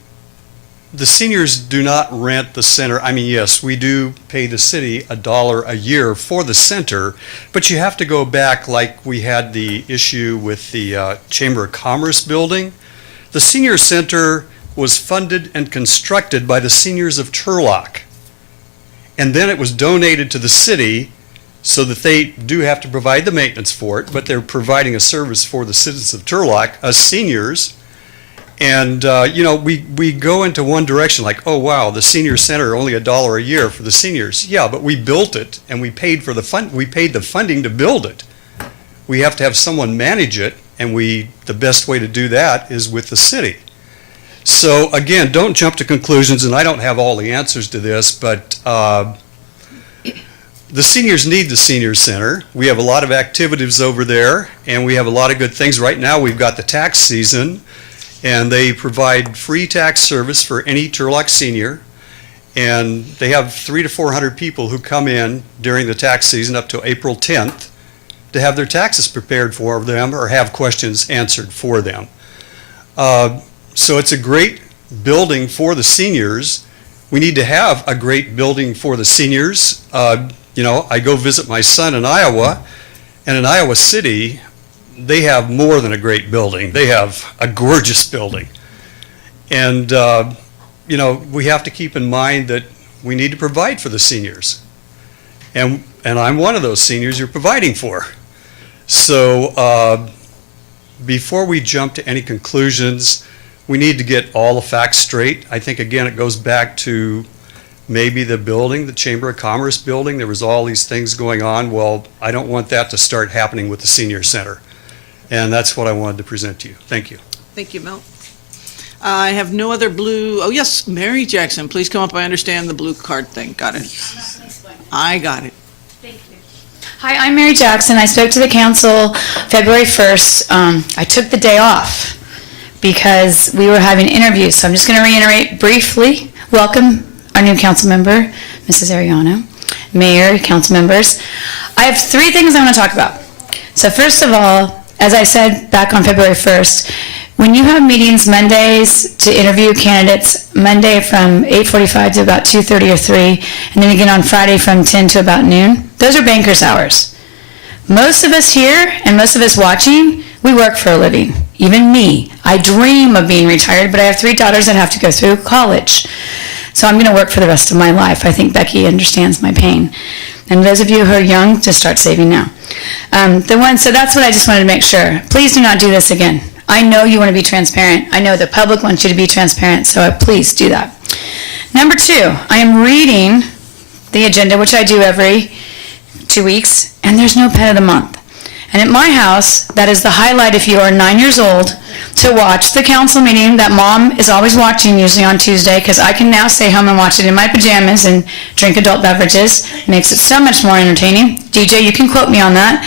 the seniors do not rent the center. I mean, yes, we do pay the city $1 a year for the center, but you have to go back, like we had the issue with the Chamber of Commerce building. The senior center was funded and constructed by the seniors of Turlock. And then it was donated to the city, so that they do have to provide the maintenance for it, but they're providing a service for the citizens of Turlock, us seniors. And, we go into one direction, like, oh, wow, the senior center, only $1 a year for the seniors. Yeah, but we built it, and we paid for we paid the funding to build it. We have to have someone manage it, and the best way to do that is with the city. So, again, don't jump to conclusions, and I don't have all the answers to this, but the seniors need the senior center. We have a lot of activities over there, and we have a lot of good things. Right now, we've got the tax season, And they provide free tax service for any Turlock senior. And they have 300 to 400 people who come in during the tax season up to April 10th to have their taxes prepared for them or have questions answered for them. So it's a great building for the seniors. We need to have a great building for the seniors. I go visit my son in Iowa, and in Iowa City, they have more than a great building. They have a gorgeous building. And, we have to keep in mind that we need to provide for the seniors. And I'm one of those seniors you're providing for. So before we jump to any conclusions, we need to get all the facts straight. I think, again, it goes back to maybe the building, the Chamber of Commerce building. There was all these things going on. Well, I don't want that to start happening with the senior center. And that's what I wanted to present to you. Thank you. Thank you, Mel. I have no other blue, oh yes, Mary Jackson, please come up. I understand the blue card thing. Got it. I got it. Hi, I'm Mary Jackson. I spoke to the council February 1st. I took the day off because we were having interviews, so I'm just going to reiterate briefly. Welcome our new council member, Mrs. Ariano, mayor, council members. I have 3 things I want to talk about. So first of all, as I said back on February 1st, when you have meetings Mondays to interview candidates, Monday from 8:45 to about 2:30 or 3, and then again on Friday from 10 to about noon, those are banker's hours. Most of us here and most of us watching, we work for a living. Even me. I dream of being retired, but I have 3 daughters that have to go through college. So I'm going to work for the rest of my life. I think Becky understands my pain. And those of you who are young, just start saving now. So that's what I just wanted to make sure. Please do not do this again. I know you want to be transparent. I know the public wants you to be transparent, so please do that. Number 2, I am reading the agenda, which I do every 2 weeks, and there's no pet of the month. And at my house, that is the highlight if you are 9 years old, to watch the council meeting that mom is always watching, usually on Tuesday, because I can now stay home and watch it in my pajamas and drink adult beverages. Makes it so much more entertaining. DJ, you can quote me on that.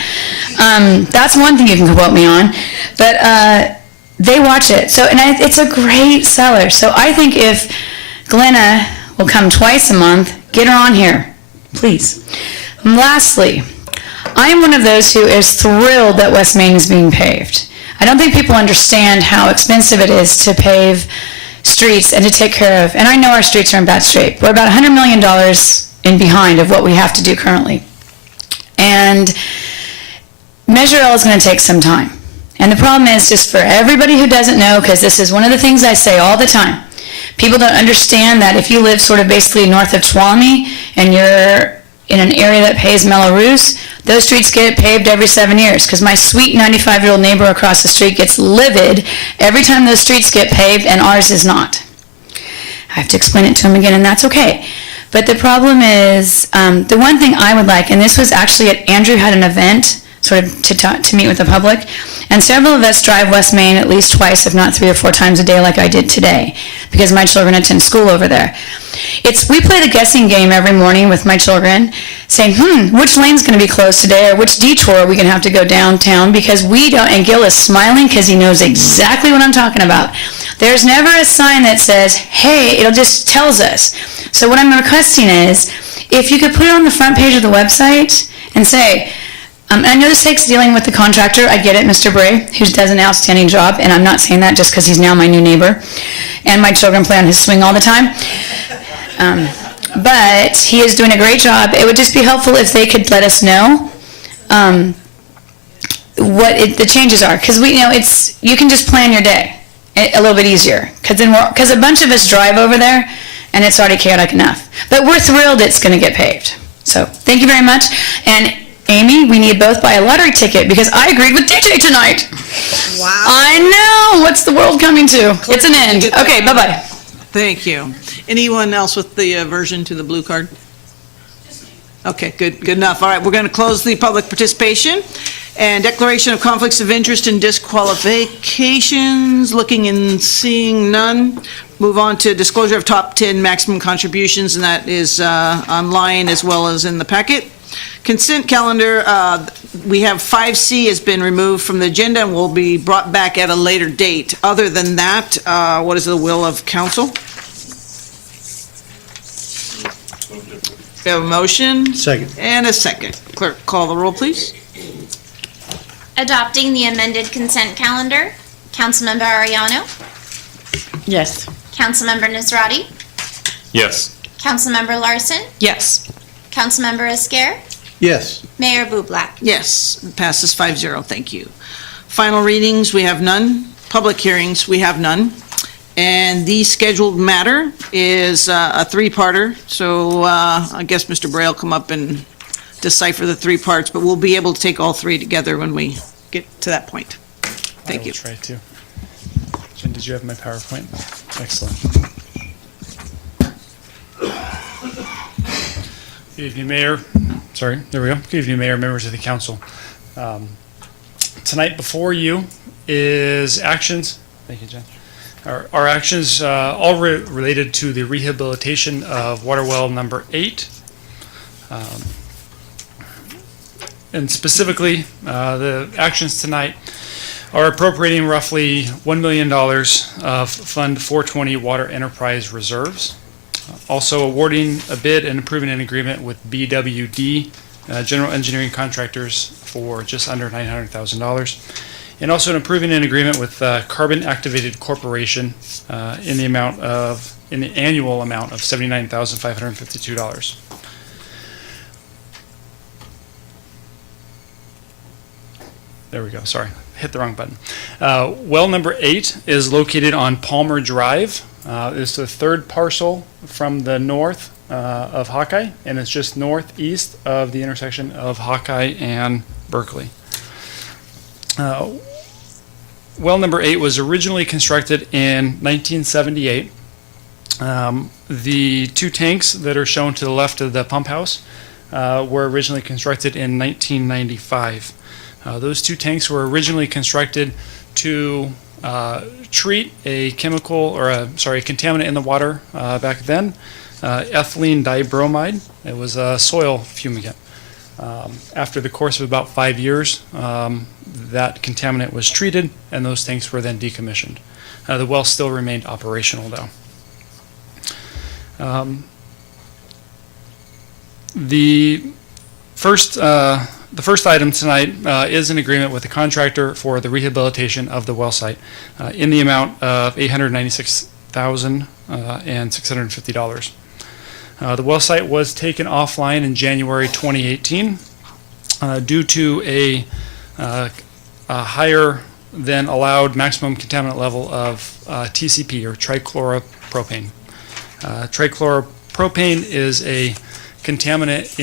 That's one thing you can quote me on. But they watch it. And it's a great seller. So I think if Glenna will come twice a month, get her on here, please. And lastly, I am one of those who is thrilled that West Main is being paved. I don't think people understand how expensive it is to pave streets and to take care of, and I know our streets are in bad shape. We're about $100 million in behind of what we have to do currently. And Measure L is going to take some time. And the problem is, just for everybody who doesn't know, because this is one of the things I say all the time, people don't understand that if you live sort of basically north of Tuolumne and you're in an area that pays Melrose, those streets get paved every 7 years, because my sweet 95-year-old neighbor across the street gets livid every time those streets get paved and ours is not. I have to explain it to him again, and that's okay. But the problem is, the one thing I would like, and this was actually Andrew had an event sort of to meet with the public, and several of us drive West Main at least twice, if not 3 or 4 times a day like I did today, because my children attend school over there. We play the guessing game every morning with my children, saying, which lane's going to be closed today, or which detour are we going to have to go downtown, because we don't, and Gil is smiling because he knows exactly what I'm talking about. There's never a sign that says, hey, it just tells us. So what I'm requesting is, if you could put it on the front page of the website and say, I know this takes dealing with the contractor, I get it, Mr. Bray, who does an outstanding job, and I'm not saying that just because he's now my new neighbor, and my children play on his swing all the time. But he is doing a great job. It would just be helpful if they could let us know what the changes are, because you can just plan your day a little bit easier, because a bunch of us drive over there, and it's already chaotic enough. But we're thrilled it's going to get paved. So thank you very much. And Amy, we need both buy a lottery ticket, because I agreed with DJ tonight. Wow. I know. What's the world coming to? It's an end. Okay, bye-bye. Thank you. Anyone else with the aversion to the blue card? Okay, good enough. All right, we're going to close the public participation. And declaration of conflicts of interest and disqualifications, looking and seeing none. Move on to disclosure of top 10 maximum contributions, and that is online as well as in the packet. Consent calendar, we have 5C has been removed from the agenda and will be brought back at a later date. Other than that, what is the will of council? We have a motion? Second. And a second. Clerk, call the roll, please. Adopting the amended consent calendar, Councilmember Ariano, Yes. Councilmember Nazrati, Yes. Councilmember Larson, Yes. Councilmember Esquer, Yes. Mayor Bublak. Yes, passes 5-0, thank you. Final readings, we have none. Public hearings, we have none. And the scheduled matter is a three-parter, so I guess Mr. Bray will come up and decipher the three parts, but we'll be able to take all three together when we get to that point. Thank you. I will try to. Jen, did you have my PowerPoint? Excellent. Good evening, Mayor. Sorry, there we go. Good evening, Mayor, members of the council. Tonight before you is actions. Thank you, Jen. Our actions all related to the rehabilitation of water well number 8. And specifically, the actions tonight are appropriating roughly $1 million of Fund 420 Water Enterprise Reserves. Also awarding a bid and approving an agreement with BWD, General Engineering Contractors, for just under $900,000. And also approving an agreement with Carbon Activated Corporation in the annual amount of $79,552. There we go, sorry, hit the wrong button. Well number 8 is located on Palmer Drive. It's the third parcel from the north of Hawkeye, and it's just northeast of the intersection of Hawkeye and Berkeley. Well number 8 was originally constructed in 1978. The two tanks that are shown to the left of the pump house were originally constructed in 1995. Those two tanks were originally constructed to treat a chemical, or a contaminant in the water back then, ethylene dibromide. It was a soil fumigant. After the course of about 5 years, that contaminant was treated, and those tanks were then decommissioned. The well still remained operational, though. The first item tonight is an agreement with the contractor for the rehabilitation of the well site in the amount of $896,650. The well site was taken offline in January 2018 due to a higher than allowed maximum contaminant level of TCP, or trichloropropane. Trichloropropane is a contaminant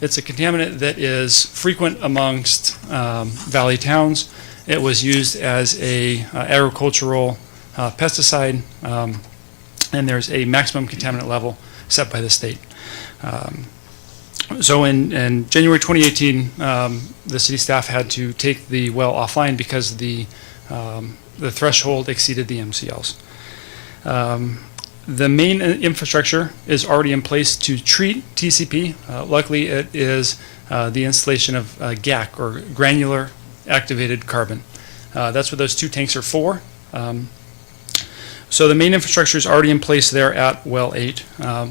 it's a contaminant that is frequent amongst valley towns. It was used as a agricultural pesticide, and there's a maximum contaminant level set by the state. So in January 2018, the city staff had to take the well offline because the threshold exceeded the MCLs. The main infrastructure is already in place to treat TCP. Luckily, it is the installation of GAC, or granular activated carbon. That's what those two tanks are for. So the main infrastructure is already in place there at well 8.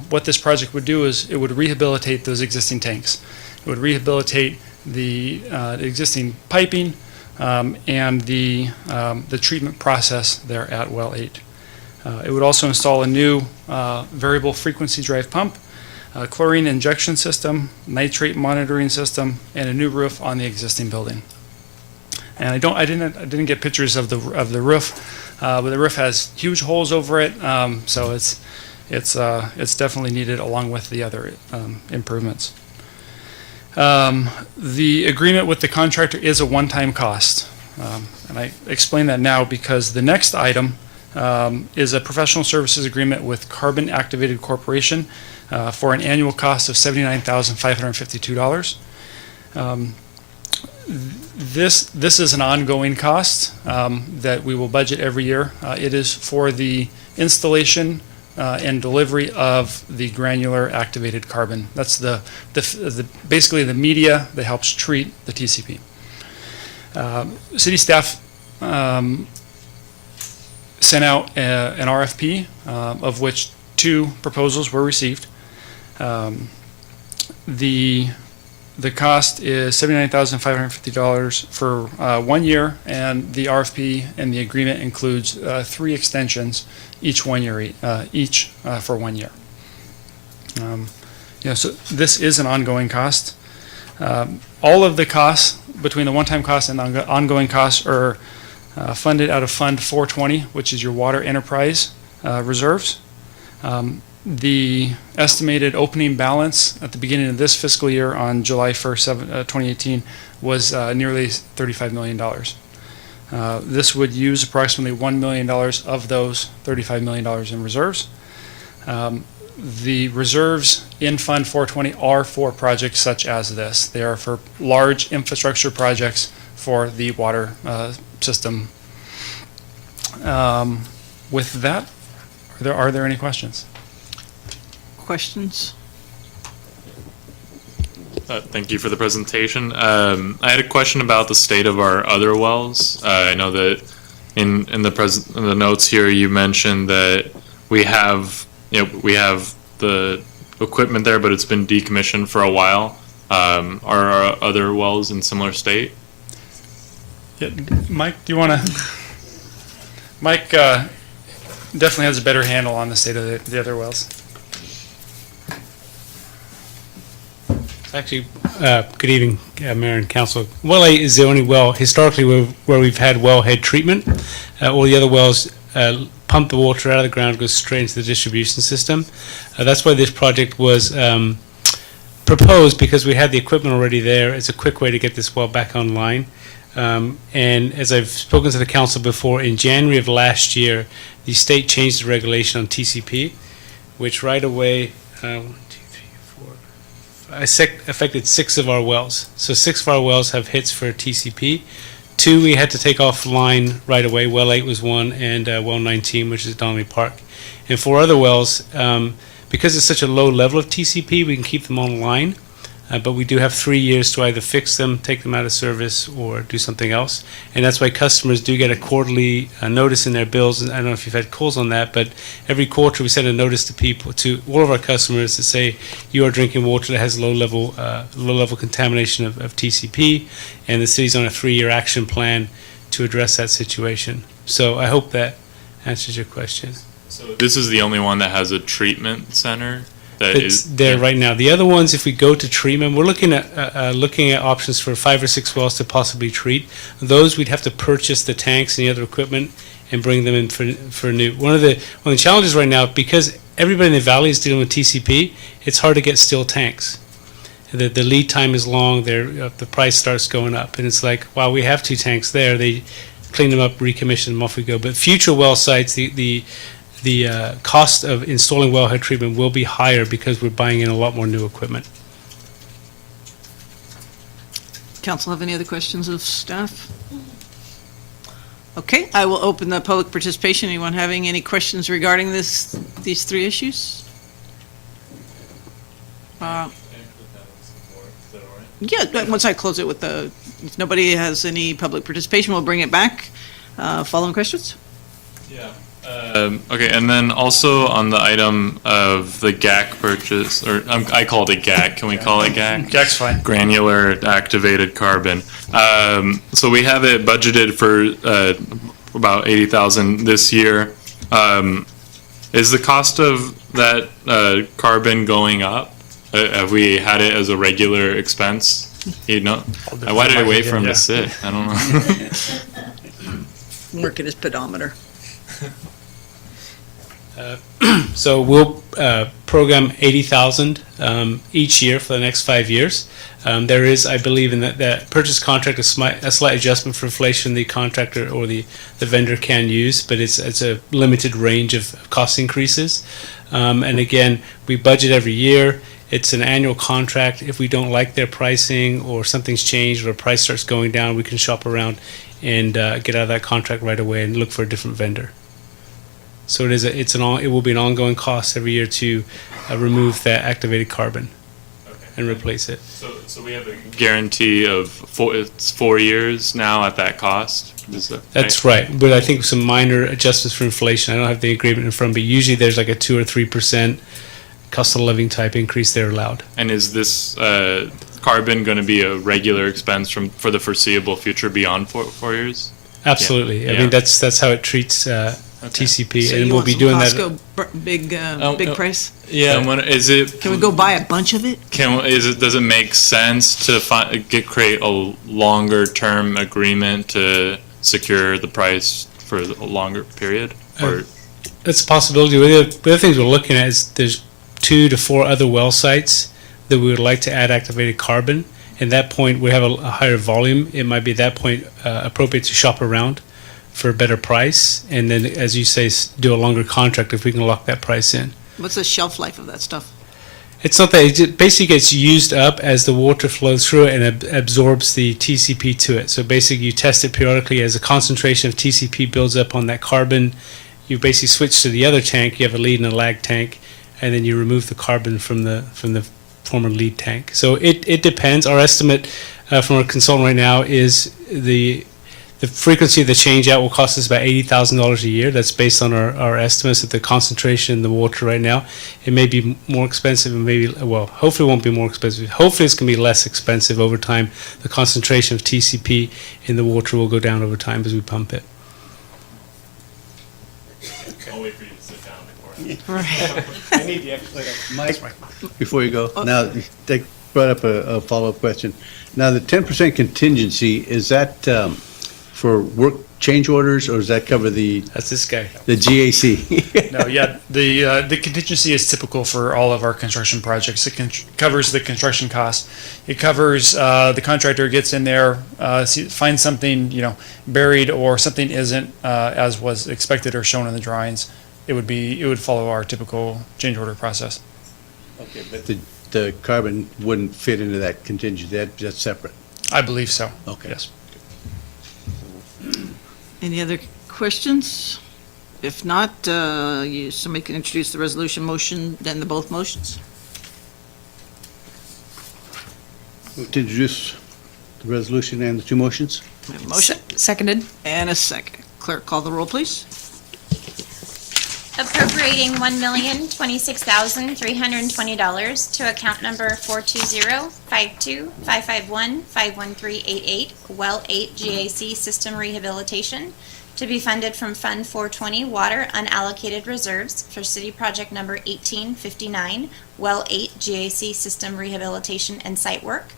What this project would do is it would rehabilitate those existing tanks. It would rehabilitate the existing piping and the treatment process there at well 8. It would also install a new variable frequency drive pump, chlorine injection system, nitrate monitoring system, and a new roof on the existing building. And I didn't get pictures of the roof, but the roof has huge holes over it, so it's definitely needed along with the other improvements. The agreement with the contractor is a one-time cost, and I explain that now because the next item is a professional services agreement with Carbon Activated Corporation for an annual cost of $79,552. This is an ongoing cost that we will budget every year. It is for the installation and delivery of the granular activated carbon. That's basically the media that helps treat the TCP. City staff sent out an RFP, of which 2 proposals were received. The cost is $79,550 for 1 year, and the RFP and the agreement includes 3 extensions, each 1 year, each for 1 year. So this is an ongoing cost. All of the costs between the one-time costs and the ongoing costs are funded out of Fund 420, which is your water enterprise reserves. The estimated opening balance at the beginning of this fiscal year on July 1st, 2018 was nearly $35 million. This would use approximately $1 million of those $35 million in reserves. The reserves in Fund 420 are for projects such as this. They are for large infrastructure projects for the water system. With that, are there any questions? Questions? Thank you for the presentation. I had a question about the state of our other wells. I know that in the notes here you mentioned that we have the equipment there, but it's been decommissioned for a while. Are our other wells in similar state? Yeah, Mike, do you want to? Mike definitely has a better handle on the state of the other wells. Actually, good evening, Mayor and Council. Well 8 is the only well historically where we've had wellhead treatment. All the other wells pump the water out of the ground, goes straight into the distribution system. That's why this project was proposed, because we had the equipment already there. It's a quick way to get this well back online. And as I've spoken to the council before, in January of last year, the state changed the regulation on TCP, which right away affected 6 of our wells. So 6 of our wells have hits for TCP. 2 we had to take offline right away. Well 8 was 1, and well 19, which is Donnelly Park. And 4 other wells, because it's such a low level of TCP, we can keep them online. But we do have 3 years to either fix them, take them out of service, or do something else. And that's why customers do get a quarterly notice in their bills. And I don't know if you've had calls on that, but every quarter we send a notice to people, to all of our customers, to say you are drinking water that has low level contamination of TCP, and the city's on a 3-year action plan to address that situation. So I hope that answers your question. So this is the only one that has a treatment center? It's there right now. The other ones, if we go to treatment, we're looking at options for 5 or 6 wells to possibly treat. Those we'd have to purchase the tanks and the other equipment and bring them in for new. One of the challenges right now, because everybody in the valley is dealing with TCP, it's hard to get still tanks. The lead time is long. The price starts going up, and it's like, wow, we have 2 tanks there. They clean them up, recommission them, off we go. But future well sites, the cost of installing wellhead treatment will be higher because we're buying in a lot more new equipment. Council have any other questions of staff? Okay, I will open the public participation. Anyone having any questions regarding these 3 issues? Yeah, once I close it with if nobody has any public participation, we'll bring it back. Following questions? Yeah. Okay, and then also on the item of the GAC purchase, or I call it a GAC. Can we call it GAC? GAC's fine. Granular activated carbon. So we have it budgeted for about $80,000 this year. Is the cost of that carbon going up? Have we had it as a regular expense? Why did I wait for him to sit? I don't know. Work at his pedometer. So we'll program 80,000 each year for the next 5 years. There is, I believe, in that purchase contract a slight adjustment for inflation the contractor or the vendor can use, but it's a limited range of cost increases. And again, we budget every year. It's an annual contract. If we don't like their pricing or something's changed or the price starts going down, we can shop around and get out of that contract right away and look for a different vendor. So it will be an ongoing cost every year to remove that activated carbon and replace it. So we have a guarantee of 4 years now at that cost? Is that That's right, but I think some minor adjustments for inflation. I don't have the agreement in front, but usually there's like a 2 or 3% cost of living type increase they're allowed. And is this carbon going to be a regular expense for the foreseeable future beyond 4 years? Absolutely. Yeah. I mean, that's how it treats TCP, So and you we'll want be some doing that. Costco big price? Yeah. Is it? Can we go buy a bunch of it? Does it make sense to create a longer term agreement to secure the price for a longer period? Or That's a possibility. The other things we're looking at is there's 2 to 4 other well sites that we would like to add activated carbon. At that point, we have a higher volume. It might be at that point appropriate to shop around for a better price, and then, as you say, do a longer contract if we can lock that price in. What's the shelf life of that stuff? It's not that it just basically gets used up as the water flows through it and absorbs the TCP to it. So basically, you test it periodically as a concentration of TCP builds up on that carbon. You basically switch to the other tank. You have a lead and a lag tank, and then you remove the carbon from the former lead tank. So it depends. Our estimate from our consultant right now is the frequency of the change out will cost us about $80,000 a year. That's based on our estimates of the concentration in the water right now. It may be more expensive, and hopefully it won't be more expensive. Hopefully it's going to be less expensive over time. The concentration of TCP in the water will go down over time as we pump it. I'll wait for you to sit down before. I need the Mike, before you go, now, they brought up a follow-up question. Now, the 10% contingency, is that for work change orders, or does that cover That's this guy. the GAC? No, yeah, the contingency is typical for all of our construction projects. It covers the construction cost. It covers the contractor gets in there, finds something buried, or something isn't as was expected or shown in the drawings. It would follow our typical change order process. Okay, but the carbon wouldn't fit into that contingency, that's separate? I believe so. Okay. Yes. Any other questions? If not, somebody can introduce the resolution motion, then the both motions. Move to introduce the resolution and the 2 motions? We have a motion Seconded. and a second. Clerk, call the roll, please. Appropriating $1,026,320 to account number 420-52-551-51388, Well 8 GAC System Rehabilitation, to be funded from Fund 420 Water Unallocated Reserves for City Project Number 1859, Well 8 GAC System Rehabilitation and Site Work.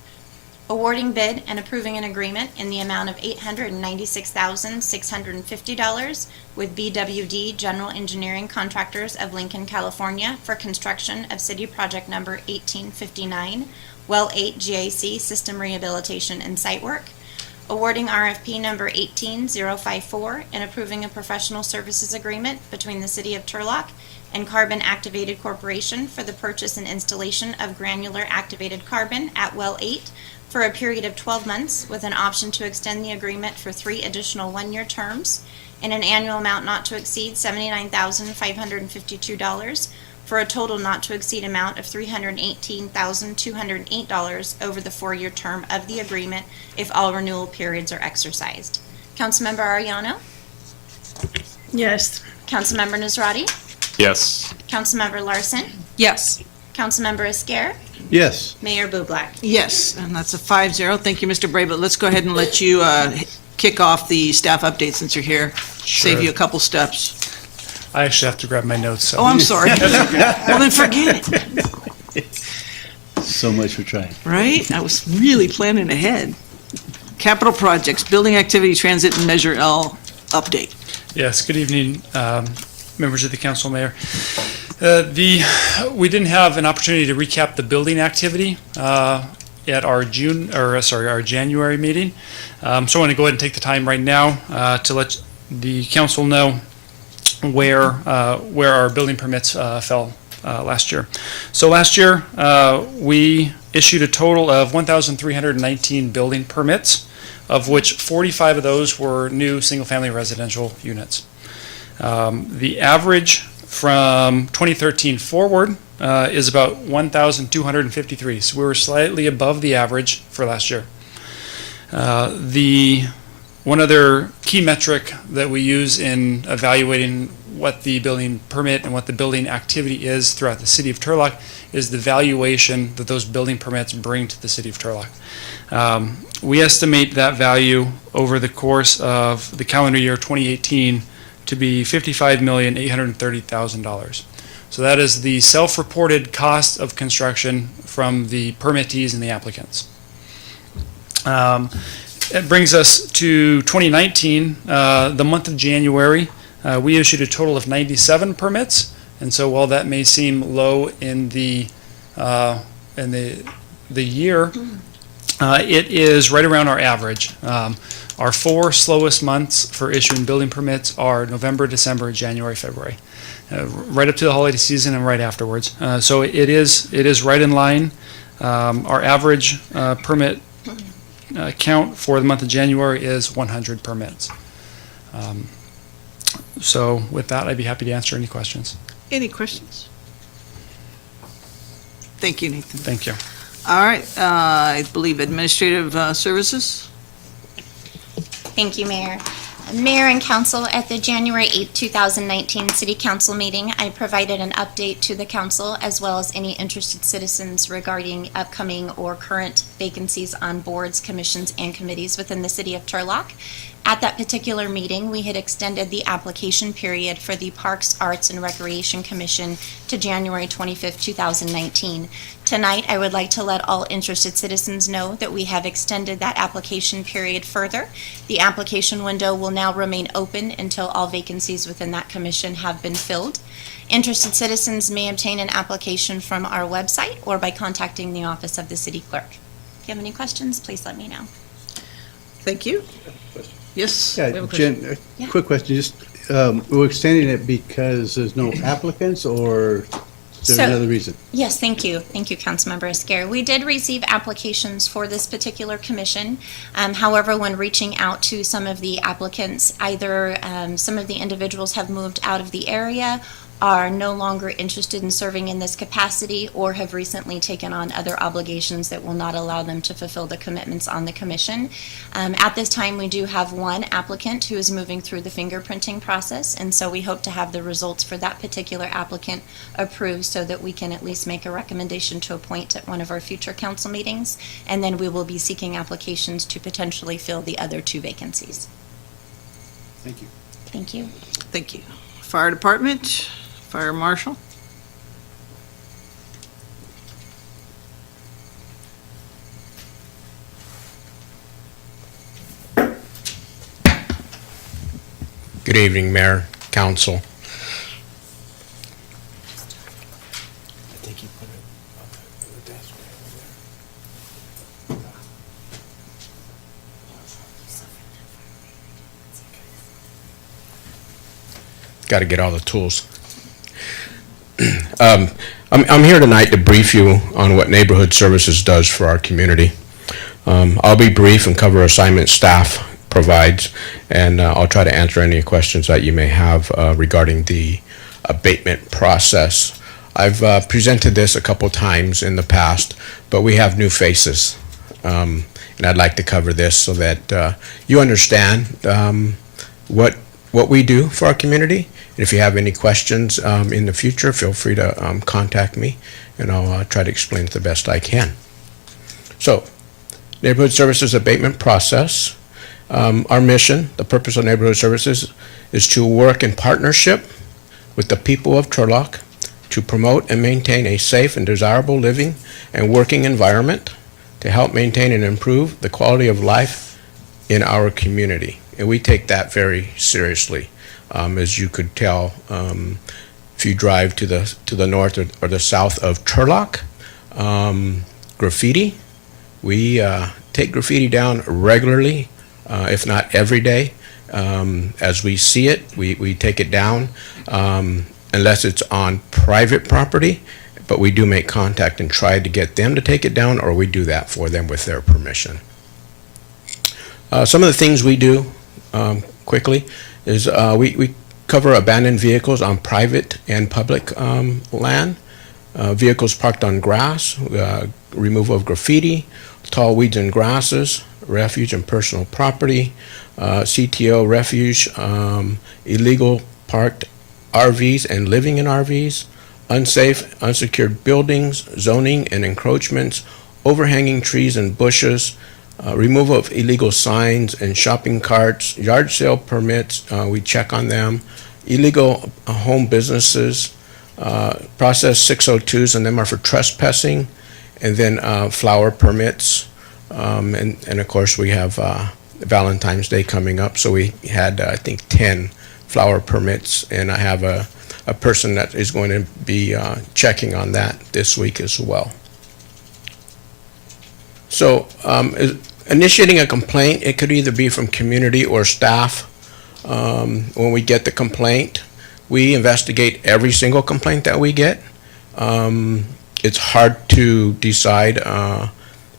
Awarding bid and approving an agreement in the amount of $896,650 with BWD General Engineering Contractors of Lincoln, California for construction of City Project Number 1859, Well 8 GAC System Rehabilitation and Site Work. Awarding RFP number 18054 and approving a professional services agreement between the City of Turlock and Carbon Activated Corporation for the purchase and installation of granular activated carbon at Well 8 for a period of 12 months with an option to extend the agreement for 3 additional 1-year terms in an annual amount not to exceed $79,552 for a total not to exceed amount of $318,208 over the 4-year term of the agreement if all renewal periods are exercised. Councilmember Arellano? Yes. Councilmember Nazrati? Yes. Councilmember Larson? Yes. Councilmember Esquer? Yes. Mayor Bublak? Yes, and that's a 5-0. Thank you, Mr. Bray, but let's go ahead and let you kick off the staff update since you're here. Save you a couple steps. I actually have to grab my notes. So. Oh, I'm sorry. Well, then forget it. So much for trying. Right? I was really planning ahead. Capital projects, building activity, transit, and Measure L update. Yes, good evening, members of the council, mayor. We didn't have an opportunity to recap the building activity at our January meeting. So I want to go ahead and take the time right now to let the council know where our building permits fell last year. So last year, we issued a total of 1,319 building permits, of which 45 of those were new single-family residential units. The average from 2013 forward is about 1,253. So we were slightly above the average for last year. One other key metric that we use in evaluating what the building permit and what the building activity is throughout the city of Turlock is the valuation that those building permits bring to the city of Turlock. We estimate that value over the course of the calendar year 2018 to be $55,830,000. So that is the self-reported cost of construction from the permittees and the applicants. It brings us to 2019, the month of January. We issued a total of 97 permits, and so while that may seem low in the year, it is right around our average. Our 4 slowest months for issuing building permits are November, December, January, February, right up to the holiday season and right afterwards. So it is right in line. Our average permit count for the month of January is 100 permits. So with that, I'd be happy to answer any questions. Any questions? Thank you, Nathan. Thank you. All right, I believe administrative services? Thank you, Mayor. Mayor and Council, at the January 8, 2019 City Council meeting, I provided an update to the council as well as any interested citizens regarding upcoming or current vacancies on boards, commissions, and committees within the city of Turlock. At that particular meeting, we had extended the application period for the Parks, Arts, and Recreation Commission to January 25th, 2019. Tonight, I would like to let all interested citizens know that we have extended that application period further. The application window will now remain open until all vacancies within that commission have been filled. Interested citizens may obtain an application from our website or by contacting the office of the city clerk. If you have any questions, please let me know. Thank you. Yes? we have a Yeah, question. Jen, Yeah. quick question, just, we're extending it because there's no applicants, or is there So- another reason? Yes, thank you. Thank you, Councilmember Esquer. We did receive applications for this particular commission. However, when reaching out to some of the applicants, either some of the individuals have moved out of the area, are no longer interested in serving in this capacity, or have recently taken on other obligations that will not allow them to fulfill the commitments on the commission. At this time, we do have one applicant who is moving through the fingerprinting process, and so we hope to have the results for that particular applicant approved so that we can at least make a recommendation to appoint at one of our future council meetings, and then we will be seeking applications to potentially fill the other 2 vacancies. Thank you. Thank you. Thank you. Fire Department, Fire Marshal? Good evening, Mayor, Council. Got to get all the tools. I'm here tonight to brief you on what Neighborhood Services does for our community. I'll be brief and cover assignment staff provides, and I'll try to answer any questions that you may have regarding the abatement process. I've presented this a couple times in the past, but we have new faces, and I'd like to cover this so that you understand what we do for our community. And if you have any questions in the future, feel free to contact me, and I'll try to explain it the best I can. So, Neighborhood Services abatement process. Our mission, the purpose of Neighborhood Services, is to work in partnership with the people of Turlock to promote and maintain a safe and desirable living and working environment to help maintain and improve the quality of life in our community. And we take that very seriously. As you could tell, if you drive to the north or the south of Turlock, graffiti, we take graffiti down regularly, if not every day. As we see it, we take it down, unless it's on private property, but we do make contact and try to get them to take it down, or we do that for them with their permission. Some of the things we do quickly is we cover abandoned vehicles on private and public land, vehicles parked on grass, removal of graffiti, tall weeds and grasses, refuge and personal property, CTO refuge, illegal parked RVs and living in RVs, unsafe, unsecured buildings, zoning and encroachments, overhanging trees and bushes, removal of illegal signs and shopping carts, yard sale permits, we check on them, illegal home businesses, process 602s, and them are for trespassing, and then flower permits, and of course we have Valentine's Day coming up, so we had I think 10 flower permits, and I have a person that is going to be checking on that this week as well. So initiating a complaint, it could either be from community or staff. When we get the complaint, we investigate every single complaint that we get. It's hard to decide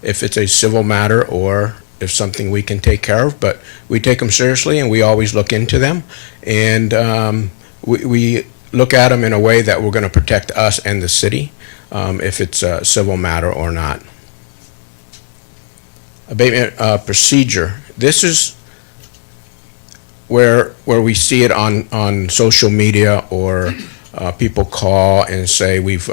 if it's a civil matter or if something we can take care of, but we take them seriously and we always look into them. And we look at them in a way that we're going to protect us and the city, if it's a civil matter or not. Abatement procedure. This is where we see it on social media, or people call and say we've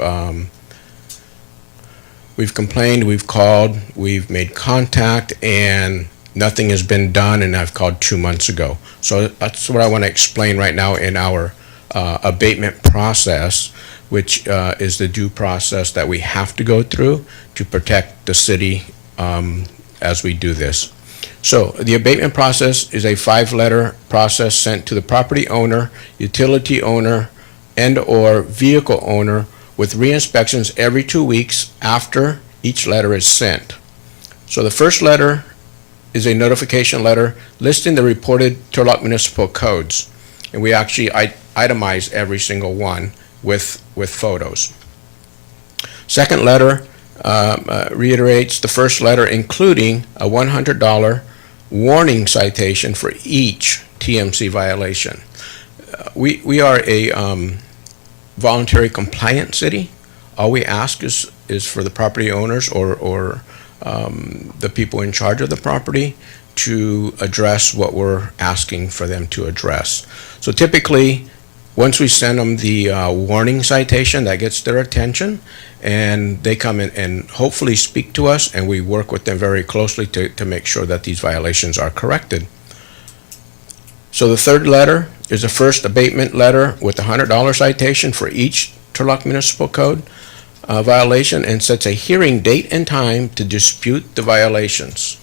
complained, we've called, we've made contact, and nothing has been done, and I've called 2 months ago. So that's what I want to explain right now in our abatement process, which is the due process that we have to go through to protect the city as we do this. So the abatement process is a 5-letter process sent to the property owner, utility owner, and/or vehicle owner with re-inspections every 2 weeks after each letter is sent. So the first letter is a notification letter listing the reported Turlock municipal codes, and we actually itemize every single one with photos. Second letter reiterates the first letter, including a $100 warning citation for each TMC violation. We are a voluntary compliant city. All we ask is for the property owners or the people in charge of the property to address what we're asking for them to address. So typically, once we send them the warning citation, that gets their attention, and they come in and hopefully speak to us, and we work with them very closely to make sure that these violations are corrected. So the third letter is a first abatement letter with a $100 citation for each Turlock Municipal Code violation, and sets a hearing date and time to dispute the violations.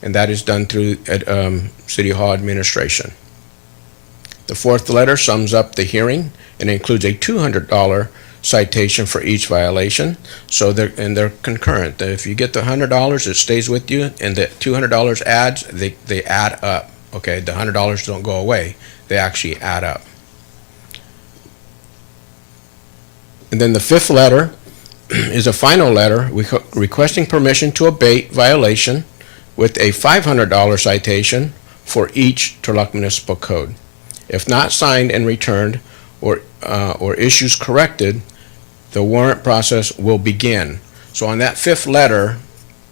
And that is done through City Hall administration. The fourth letter sums up the hearing and includes a $200 citation for each violation. So they're concurrent. If you get the $100, it stays with you, and the $200 adds, they add up. Okay, the $100 don't go away. They actually add up. And then the fifth letter is a final letter requesting permission to abate violation with a $500 citation for each Turlock Municipal Code. If not signed and returned, or issues corrected, the warrant process will begin. So on that fifth letter,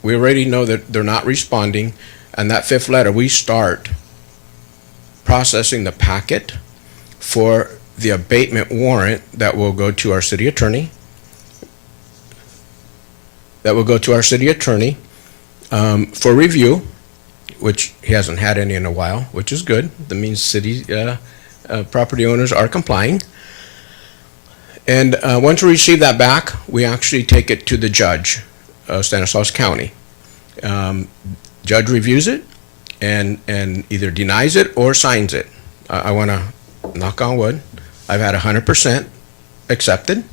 we already know that they're not responding. And that fifth letter, we start processing the packet for the abatement warrant that will go to our city attorney. For review, which he hasn't had any in a while, which is good. That means city property owners are complying. And once we receive that back, we actually take it to the judge of Stanislaus County. Judge reviews it and either denies it or signs it. I want to knock on wood. I've had 100% accepted,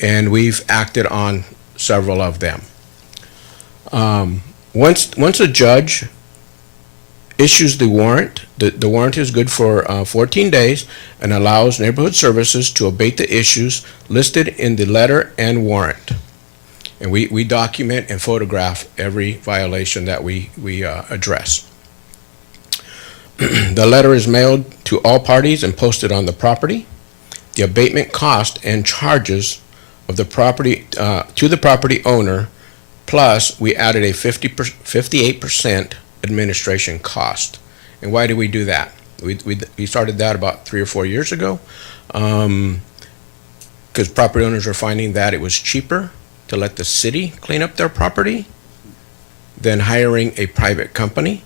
and we've acted on several of them. Once a judge issues the warrant, the warrant is good for 14 days and allows neighborhood services to abate the issues listed in the letter and warrant. And we document and photograph every violation that we address. The letter is mailed to all parties and posted on the property. The abatement cost and charges of the property, to the property owner, plus we added a 58% administration cost. And why do we do that? We started that about 3 or 4 years ago, because property owners are finding that it was cheaper to let the city clean up their property than hiring a private company.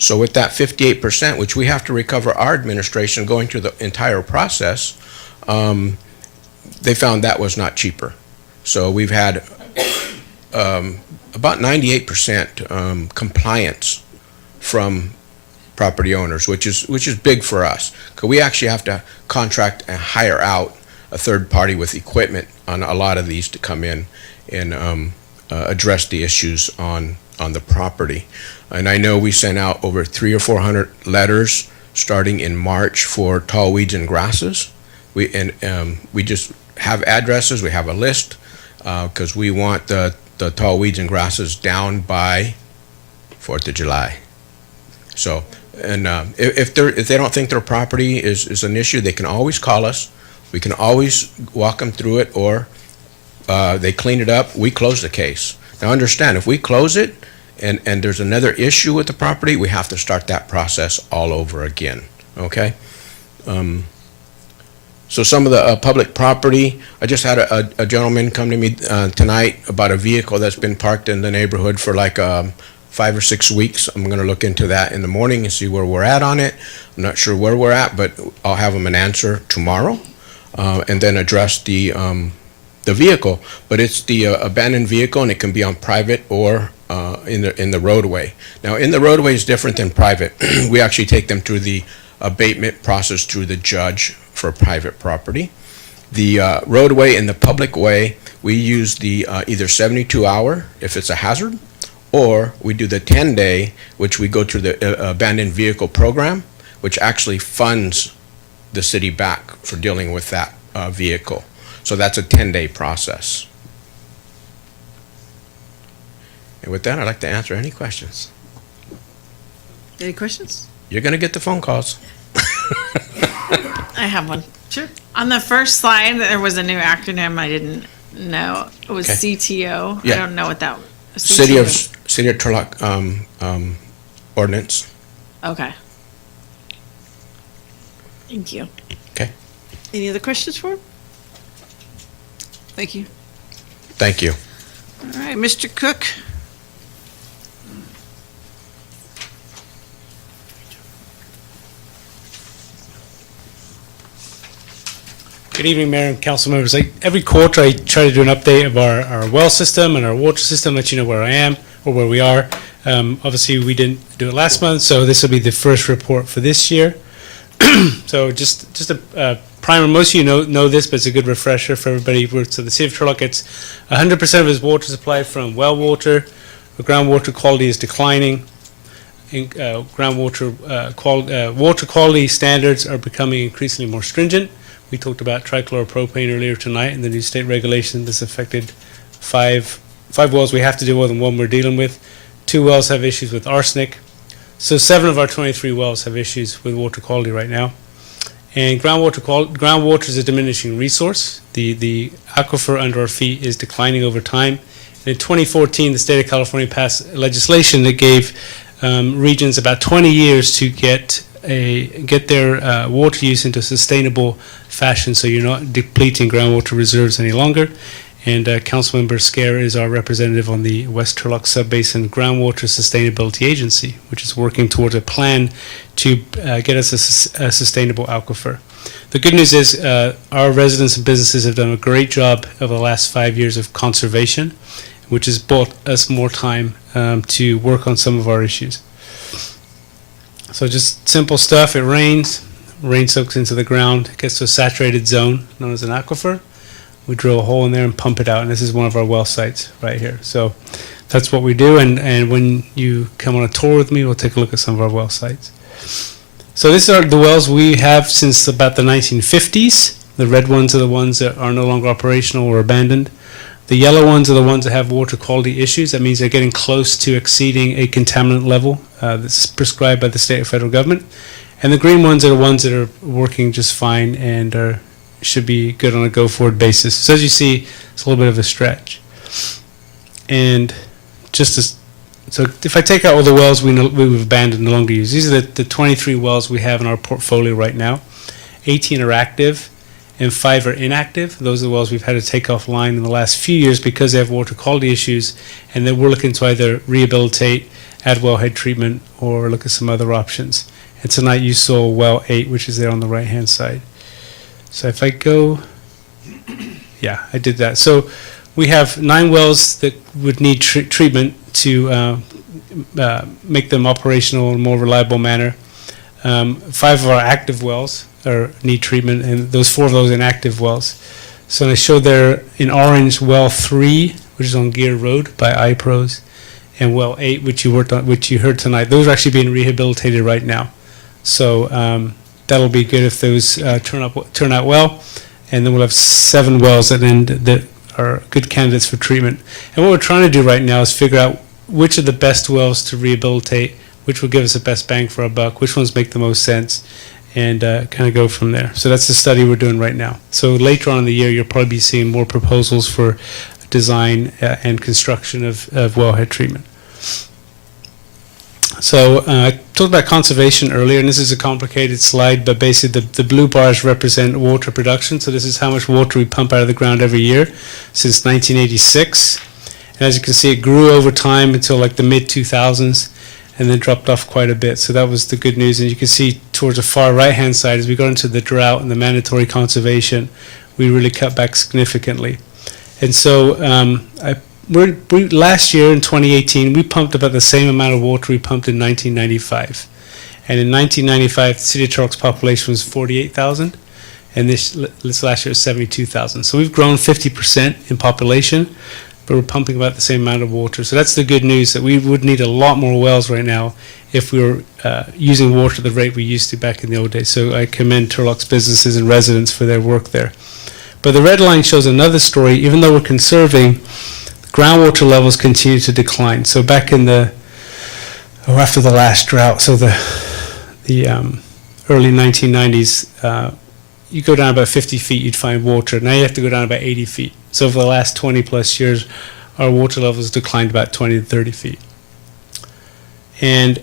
So with that 58%, which we have to recover our administration going through the entire process, they found that was not cheaper. So we've had about 98% compliance from property owners, which is big for us, because we actually have to contract and hire out a third party with equipment on a lot of these to come in and address the issues on the property. And I know we sent out over 300 or 400 letters starting in March for tall weeds and grasses. We just have addresses, we have a list, because we want the tall weeds and grasses down by 4th of July. So, and if they don't think their property is an issue, they can always call us. We can always walk them through it, or they clean it up, we close the case. Now understand, if we close it and there's another issue with the property, we have to start that process all over again, okay? So some of the public property, I just had a gentleman come to me tonight about a vehicle that's been parked in the neighborhood for like 5 or 6 weeks. I'm gonna look into that in the morning and see where we're at on it. I'm not sure where we're at, but I'll have him an answer tomorrow, and then address the vehicle. But it's the abandoned vehicle, and it can be on private or in the roadway. Now, in the roadway is different than private. We actually take them through the abatement process through the judge for private property. The roadway in the public way, we use the either 72-hour if it's a hazard, or we do the 10-day, which we go through the abandoned vehicle program, which actually funds the city back for dealing with that vehicle. So that's a 10-day process. And with that, I'd like to answer any questions. Any questions? You're going to get the phone calls. I have one. Sure. On the first slide, there was a new acronym I didn't know. It was Okay. CTO. Yeah. I don't know what that was. City of Turlock ordinance. Okay. Thank you. Okay. Any other questions for him? Thank you. Thank you. All right, Mr. Cook. Good evening, Mayor and council members. Every quarter, I try to do an update of our well system and our water system, let you know where I am or where we are. Obviously, we didn't do it last month, so this will be the first report for this year. So just a primer, most of you know this, but it's a good refresher for everybody. So the city of Turlock gets 100% of its water supply from well water. The groundwater quality is declining. Water quality standards are becoming increasingly more stringent. We talked about trichloropropane earlier tonight and the new state regulation that's affected five wells we have to deal with and one we're dealing with. 2 wells have issues with arsenic. So 7 of our 23 wells have issues with water quality right now. And groundwater is a diminishing resource. The aquifer under our feet is declining over time. And in 2014, the state of California passed legislation that gave regions about 20 years to get their water use into a sustainable fashion, so you're not depleting groundwater reserves any longer. And Councilmember Scare is our representative on the West Turlock Subbasin Groundwater Sustainability Agency, which is working towards a plan to get us a sustainable aquifer. The good news is our residents and businesses have done a great job over the last 5 years of conservation, which has bought us more time to work on some of our issues. So just simple stuff. It rains. Rain soaks into the ground, gets to a saturated zone known as an aquifer. We drill a hole in there and pump it out, and this is one of our well sites right here. So that's what we do, and when you come on a tour with me, we'll take a look at some of our well sites. So these are the wells we have since about the 1950s. The red ones are the ones that are no longer operational or abandoned. The yellow ones are the ones that have water quality issues. That means they're getting close to exceeding a contaminant level that's prescribed by the state or federal government. And the green ones are the ones that are working just fine and should be good on a go-forward basis. So as you see, it's a little bit of a stretch. And so if I take out all the wells we've abandoned, no longer use, these are the 23 wells we have in our portfolio right now. 18 are active and 5 are inactive. Those are the wells we've had to take offline in the last few years because they have water quality issues, and then we're looking to either rehabilitate, add wellhead treatment, or look at some other options. And tonight you saw well 8, which is there on the right-hand side. So if I go, yeah, I did that. So we have 9 wells that would need treatment to make them operational in a more reliable manner. 5 of our active wells need treatment, and those 4 of those inactive wells. So I showed there in orange well 3, which is on Gear Road by iPros, and well 8, which you heard tonight. Those are actually being rehabilitated right now. So that'll be good if those turn out well, and then we'll have 7 wells that are good candidates for treatment. And what we're trying to do right now is figure out which are the best wells to rehabilitate, which will give us the best bang for our buck, which ones make the most sense, and kind of go from there. So that's the study we're doing right now. So later on in the year, you'll probably be seeing more proposals for design and construction of wellhead treatment. So I talked about conservation earlier, and this is a complicated slide, but basically the blue bars represent water production. So this is how much water we pump out of the ground every year since 1986. And as you can see, it grew over time until like the mid-2000s and then dropped off quite a bit. So that was the good news. And you can see towards the far right-hand side, as we got into the drought and the mandatory conservation, we really cut back significantly. And so last year in 2018, we pumped about the same amount of water we pumped in 1995. And in 1995, the city of Turlock's population was 48,000, and this last year was 72,000. So we've grown 50% in population, but we're pumping about the same amount of water. So that's the good news, that we would need a lot more wells right now if we were using water at the rate we used to back in the old days. So I commend Turlock's businesses and residents for their work there. But the red line shows another story. Even though we're conserving, groundwater levels continue to decline. So back in after the last drought, so the early 1990s, you go down about 50 feet, you'd find water. Now you have to go down about 80 feet. So over the last 20 plus years, our water levels declined about 20 to 30 feet. And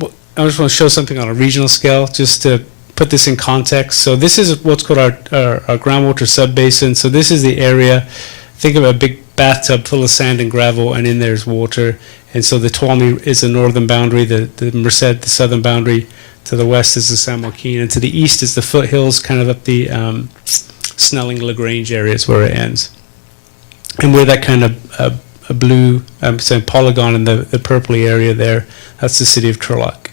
I just want to show something on a regional scale, just to put this in context. So this is what's called our groundwater subbasin. So this is the area. Think of a big bathtub full of sand and gravel, and in there's water. And so the Tuolumne is the northern boundary, the Merced, the southern boundary. To the west is the San Joaquin, and to the east is the foothills, kind of up the Snelling LaGrange areas where it ends. And where that kind of a blue, I'm saying polygon in the purpley area there, that's the city of Turlock.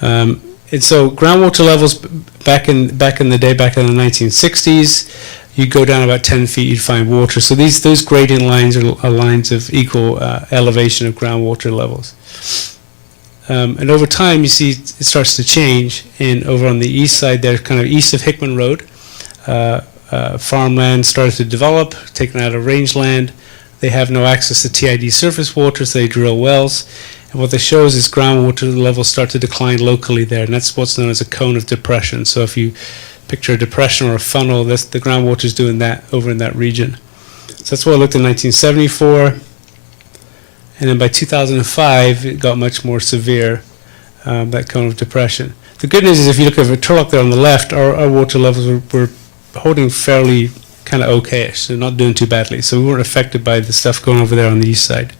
And so groundwater levels back in the day, back in the 1960s, you go down about 10 feet, you'd find water. So those gradient lines are lines of equal elevation of groundwater levels. And over time, you see it starts to change. And over on the east side there, kind of east of Hickman Road, farmland started to develop, taken out of rangeland. They have no access to TID surface water, so they drill wells. And what this shows is groundwater levels start to decline locally there, and that's what's known as a cone of depression. So if you picture a depression or a funnel, the groundwater is doing that over in that region. So that's what I looked in 1974. And then by 2005, it got much more severe, that cone of depression. The good news is if you look at Turlock there on the left, our water levels were holding fairly kind of okay-ish, so not doing too badly. So we weren't affected by the stuff going over there on the east side.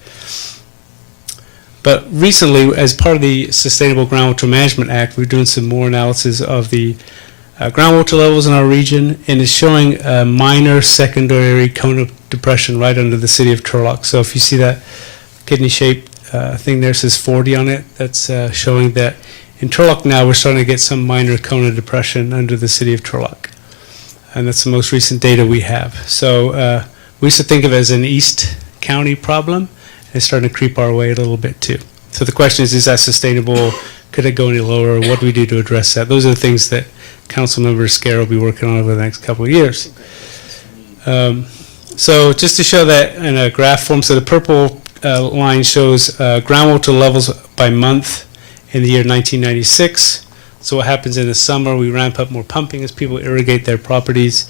But recently, as part of the Sustainable Groundwater Management Act, we're doing some more analysis of the groundwater levels in our region, and it's showing a minor secondary cone of depression right under the city of Turlock. So if you see that kidney-shaped thing there, says 40 on it, that's showing that in Turlock now we're starting to get some minor cone of depression under the city of Turlock. And that's the most recent data we have. So we used to think of it as an East County problem, and it's starting to creep our way a little bit too. So the question is that sustainable? Could it go any lower? What do we do to address that? Those are the things that Councilmember Scare will be working on over the next couple of years. So just to show that in a graph form, so the purple line shows groundwater levels by month in the year 1996. So what happens in the summer, we ramp up more pumping as people irrigate their properties.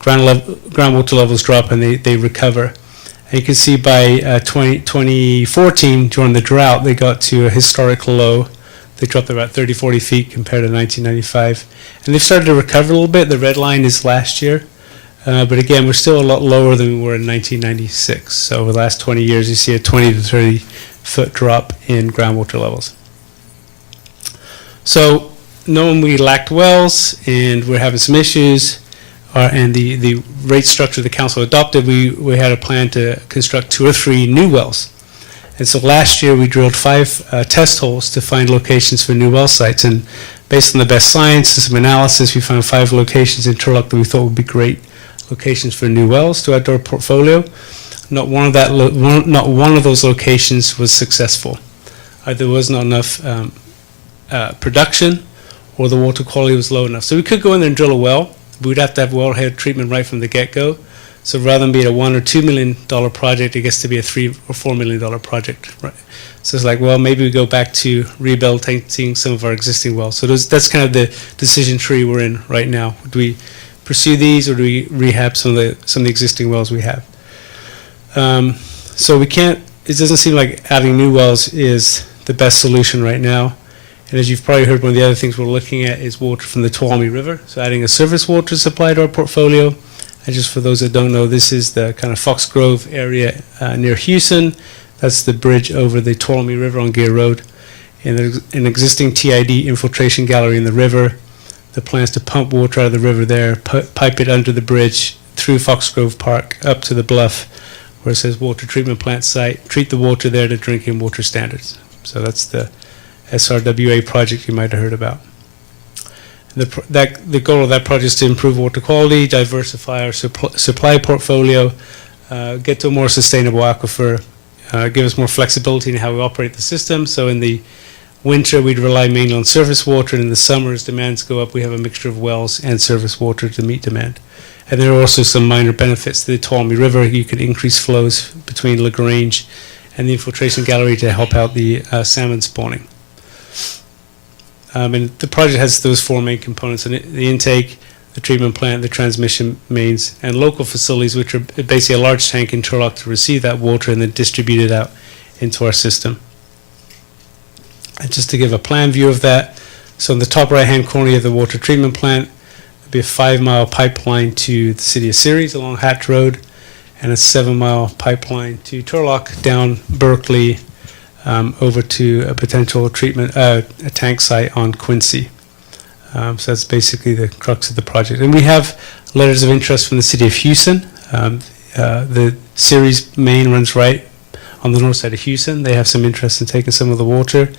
Groundwater levels drop and they recover. And you can see by 2014, during the drought, they got to a historic low. They dropped about 30, 40 feet compared to 1995. And they've started to recover a little bit. The red line is last year. But again, we're still a lot lower than we were in 1996. So over the last 20 years, you see a 20 to 30 foot drop in groundwater levels. So knowing we lacked wells and we're having some issues, and the rate structure the council adopted, we had a plan to construct 2 or 3 new wells. And so last year we drilled 5 test holes to find locations for new well sites. And based on the best science and some analysis, we found 5 locations in Turlock that we thought would be great locations for new wells to add to our portfolio. Not one of those locations was successful. Either there was not enough production, or the water quality was low enough. So we could go in there and drill a well. We'd have to have wellhead treatment right from the get-go. So rather than being a $1 or $2 million project, it gets to be a $3 or $4 million project. Right? So it's like, well, maybe we go back to rehabilitating some of our existing wells. So that's kind of the decision tree we're in right now. Do we pursue these, or do we rehab some of the existing wells we have? So we can't. It doesn't seem like adding new wells is the best solution right now. And as you've probably heard, one of the other things we're looking at is water from the Tuolumne River. So adding a surface water supply to our portfolio. And just for those that don't know, this is the kind of Fox Grove area near Houston. That's the bridge over the Tuolumne River on Gear Road. And there's an existing TID infiltration gallery in the river. The plan is to pump water out of the river there, pipe it under the bridge through Fox Grove Park up to the bluff where it says water treatment plant site, treat the water there to drinking water standards. So that's the SRWA project you might have heard about. The goal of that project is to improve water quality, diversify our supply portfolio, get to a more sustainable aquifer, give us more flexibility in how we operate the system. So in the winter, we'd rely mainly on surface water, and in the summer, as demands go up, we have a mixture of wells and surface water to meet demand. And there are also some minor benefits to the Tuolumne River. You could increase flows between LaGrange and the infiltration gallery to help out the salmon spawning. And the project has those 4 main components: the intake, the treatment plant, the transmission mains, and local facilities, which are basically a large tank in Turlock to receive that water and then distribute it out into our system. And just to give a plan view of that, so in the top right-hand corner you have the water treatment plant. There'll be a 5-mile pipeline to the city of Ceres along Hatch Road, and a 7-mile pipeline to Turlock down Berkeley, over to a potential treatment, a tank site on Quincy. So that's basically the crux of the project. And we have letters of interest from the city of Houston. The Ceres main runs right on the north side of Houston. They have some interest in taking some of the water.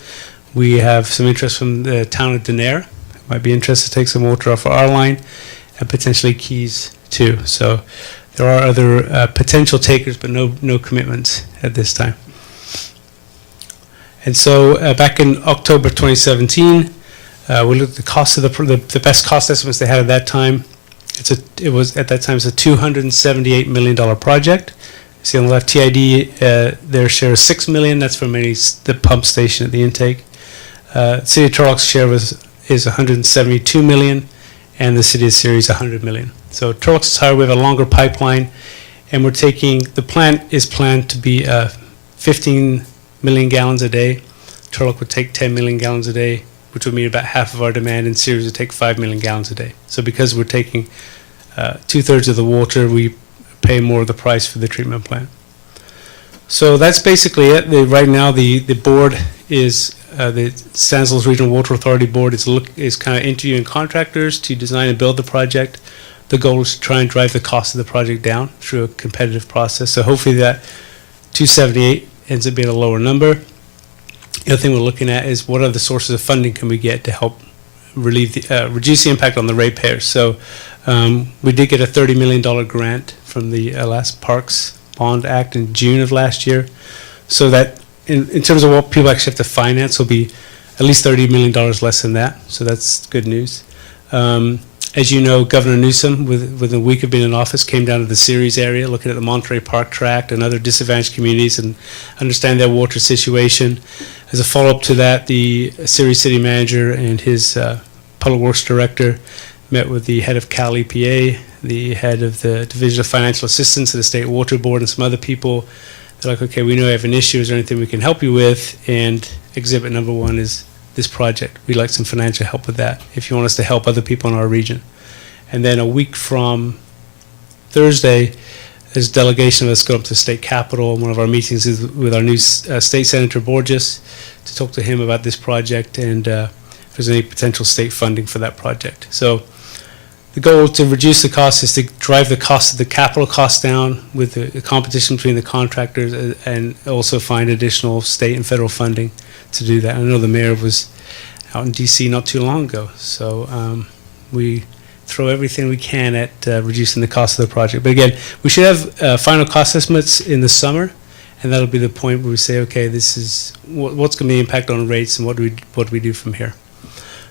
We have some interest from the town of Denair. Might be interested to take some water off our line, and potentially Keys too. So there are other potential takers, but no commitments at this time. And so back in October 2017, we looked at the cost of the best cost estimates they had at that time. It was at that time it's a $278 million project. You see on the left, TID, their share is $6 million. That's from the pump station at the intake. City of Turlock's share is $172 million, and the city of Ceres $100 million. So Turlock's is higher. We have a longer pipeline, and the plant is planned to be 15 million gallons a day. Turlock would take 10 million gallons a day, which would mean about half of our demand, and Ceres would take 5 million gallons a day. So because we're taking 2/3 of the water, we pay more of the price for the treatment plant. So that's basically it. Right now, the board is, the San Luis Regional Water Authority Board is kind of interviewing contractors to design and build the project. The goal is to try and drive the cost of the project down through a competitive process. So hopefully that 278 ends up being a lower number. The other thing we're looking at is what other sources of funding can we get to help reduce the impact on the ratepayers. So we did get a $30 million grant from the last Parks Bond Act in June of last year. So that in terms of what people actually have to finance will be at least $30 million less than that. So that's good news. As you know, Governor Newsom, within a week of being in office, came down to the Ceres area, looking at the Monterey Park Tract and other disadvantaged communities and understand their water situation. As a follow-up to that, the Ceres city manager and his Public Works Director, met with the head of Cal EPA, the head of the Division of Financial Assistance of the State Water Board, and some other people. They're like, okay, we know you have an issue. Is there anything we can help you with? And exhibit number one is this project. We'd like some financial help with that if you want us to help other people in our region. And then a week from Thursday, there's a delegation of us go up to the state capitol. One of our meetings is with our new State Senator Borges to talk to him about this project and if there's any potential state funding for that project. So the goal to reduce the cost is to drive the cost of the capital costs down with the competition between the contractors and also find additional state and federal funding to do that. I know the mayor was out in DC not too long ago, so we throw everything we can at reducing the cost of the project. But again, we should have final cost estimates in the summer, and that'll be the point where we say, okay, this is what's going to be the impact on rates and what do we do from here.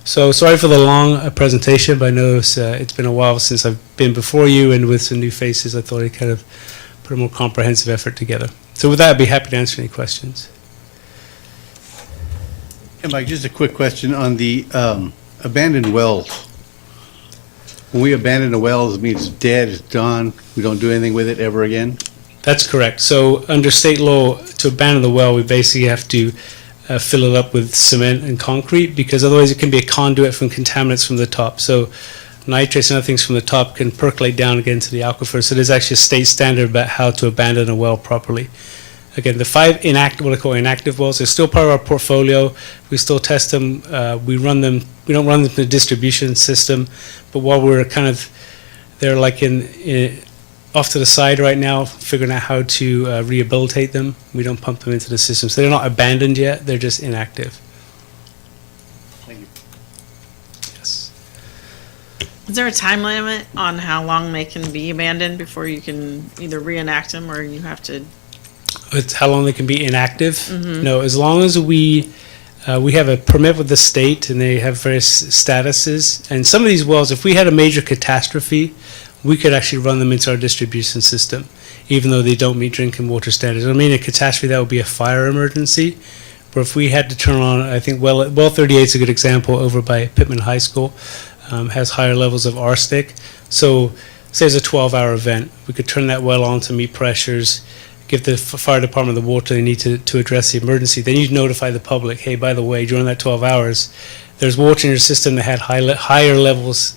So sorry for the long presentation, but I know it's been a while since I've been before you, and with some new faces, I thought I'd kind of put a more comprehensive effort together. So with that, I'd be happy to answer any questions. And Mike, just a quick question on the abandoned wells. When we abandon a well, it means it's dead, it's done, we don't do anything with it ever again? That's correct. So under state law, to abandon the well, we basically have to fill it up with cement and concrete, because otherwise it can be a conduit from contaminants from the top. So nitrates and other things from the top can percolate down again to the aquifer. So there's actually a state standard about how to abandon a well properly. Again, the 5 inactive, what I call inactive wells, are still part of our portfolio. We still test them. We run them. We don't run them in the distribution system, but while we're kind of, they're like in off to the side right now, figuring out how to rehabilitate them. We don't pump them into the system, so they're not abandoned yet. They're just inactive. Thank you. Yes. Is there a time limit on how long they can be abandoned before you can either reenact them or you have to? It's how long they can be inactive? No, as long as we have a permit with the state and they have various statuses. And some of these wells, if we had a major catastrophe, we could actually run them into our distribution system, even though they don't meet drinking water standards. I mean, a catastrophe, that would be a fire emergency. But if we had to turn on, I think well 38 is a good example over by Pittman High School, has higher levels of arsenic. So say it's a 12-hour event, we could turn that well on to meet pressures, give the fire department the water they need to address the emergency. Then you notify the public, hey, by the way, during that 12 hours, there's water in your system that had higher levels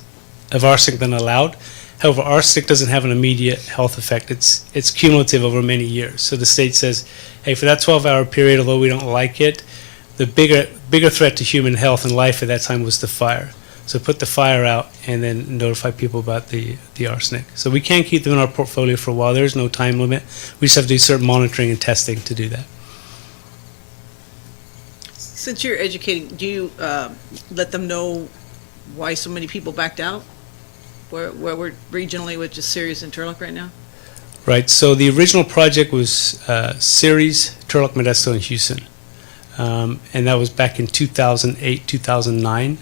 of arsenic than allowed. However, arsenic doesn't have an immediate health effect. It's cumulative over many years. So the state says, hey, for that 12-hour period, although we don't like it, the bigger threat to human health and life at that time was the fire. So put the fire out and then notify people about the arsenic. So we can keep them in our portfolio for a while. There's no time limit. We just have to do certain monitoring and testing to do that. Since you're educating, do you let them know why so many people backed out? Where we're regionally with just Ceres and Turlock right now? Right. So the original project was Ceres, Turlock, Modesto, and Houston. And that was back in 2008, 2009.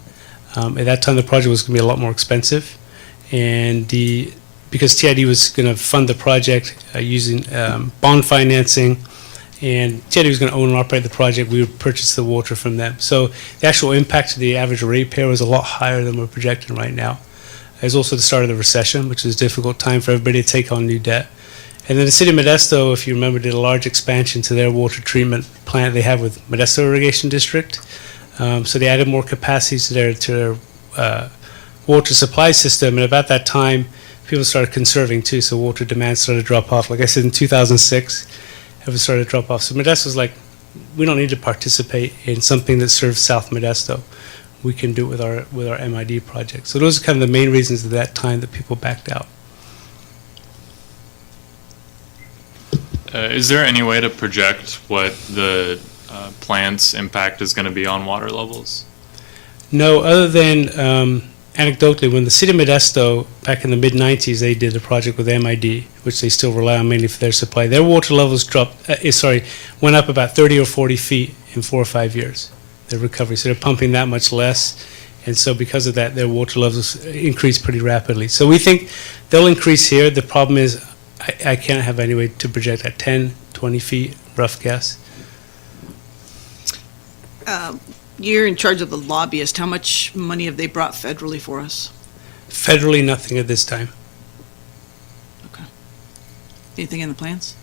At that time, the project was going to be a lot more expensive, and because TID was going to fund the project using bond financing, and TID was going to own and operate the project, we would purchase the water from them. So the actual impact to the average ratepayer was a lot higher than we're projecting right now. There's also the start of the recession, which is a difficult time for everybody to take on new debt. And then the city of Modesto, if you remember, did a large expansion to their water treatment plant they have with Modesto Irrigation District. So they added more capacity to their water supply system, and about that time, people started conserving too, so water demand started to drop off. Like I said, in 2006, it started to drop off. So Modesto was like, we don't need to participate in something that serves South Modesto. We can do it with our MID project. So those are kind of the main reasons at that time that people backed out. Is there any way to project what the plant's impact is going to be on water levels? No, other than anecdotally, when the city of Modesto, back in the mid-90s, they did a project with MID, which they still rely on mainly for their supply. Their water levels went up about 30 or 40 feet in 4 or 5 years, their recovery. So they're pumping that much less. And so because of that, their water levels increase pretty rapidly. So we think they'll increase here. The problem is I can't have any way to project at 10, 20 feet, rough guess. You're in charge of the lobbyist. How much money have they brought federally for us? Federally, nothing at this time. Anything in the plans?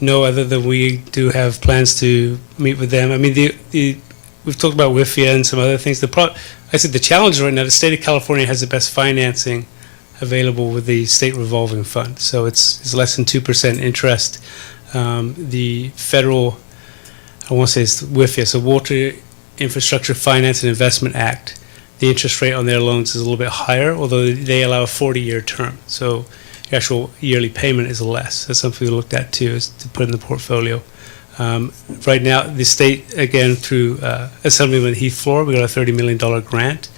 No, other than we do have plans to meet with them. I mean, we've talked about WIFIA and some other things. I said the challenge right now, the state of California has the best financing available with the state revolving fund. So it's less than 2% interest. The federal, I won't say it's WIFIA, so Water Infrastructure Finance and Investment Act, the interest rate on their loans is a little bit higher, although they allow a 40-year term. So the actual yearly payment is less. That's something we looked at too, is to put in the portfolio. Right now, the state, again, through Assemblyman Heath Floor, we got a $30 million grant.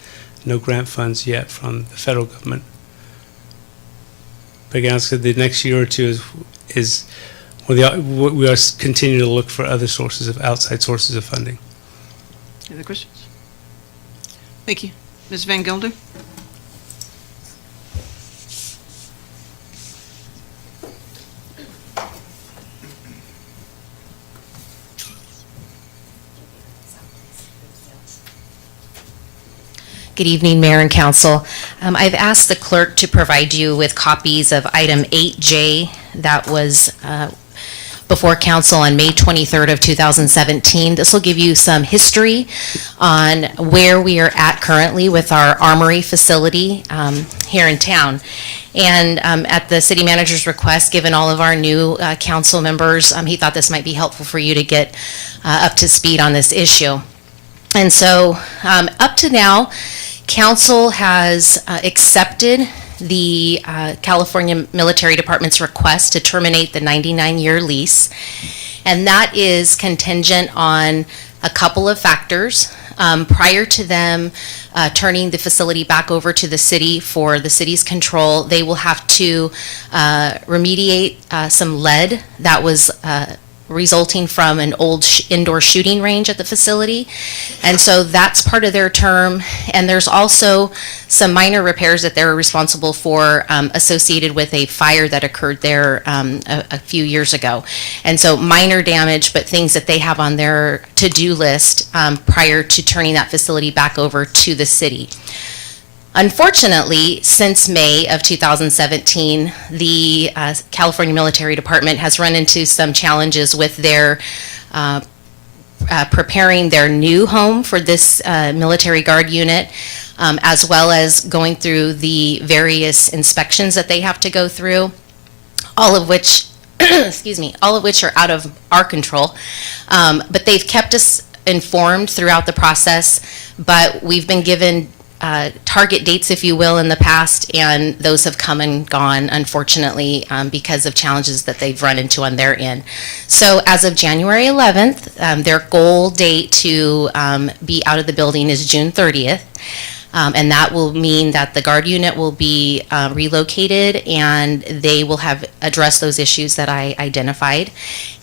No grant funds yet from the federal government. But again, I said the next year or two is we are continuing to look for other sources of outside sources of funding. Any other questions? Thank you. Ms. Van Gelder? Good evening, Mayor and Council. I've asked the clerk to provide you with copies of item 8J that was before council on May 23rd of 2017. This will give you some history on where we are at currently with our armory facility here in town. And at the city manager's request, given all of our new council members, he thought this might be helpful for you to get up to speed on this issue. And so up to now, council has accepted the California Military Department's request to terminate the 99-year lease, and that is contingent on a couple of factors. Prior to them turning the facility back over to the city for the city's control, they will have to remediate some lead that was resulting from an old indoor shooting range at the facility. And so that's part of their term. And there's also some minor repairs that they're responsible for associated with a fire that occurred there a few years ago. And so minor damage, but things that they have on their to-do list prior to turning that facility back over to the city. Unfortunately, since May of 2017, the California Military Department has run into some challenges with their preparing their new home for this military guard unit, as well as going through the various inspections that they have to go through, all of which, excuse me, all of which are out of our control. But they've kept us informed throughout the process, but we've been given target dates, if you will, in the past, and those have come and gone, unfortunately, because of challenges that they've run into on their end. So as of January 11th, their goal date to be out of the building is June 30th. And that will mean that the guard unit will be relocated, and they will have addressed those issues that I identified.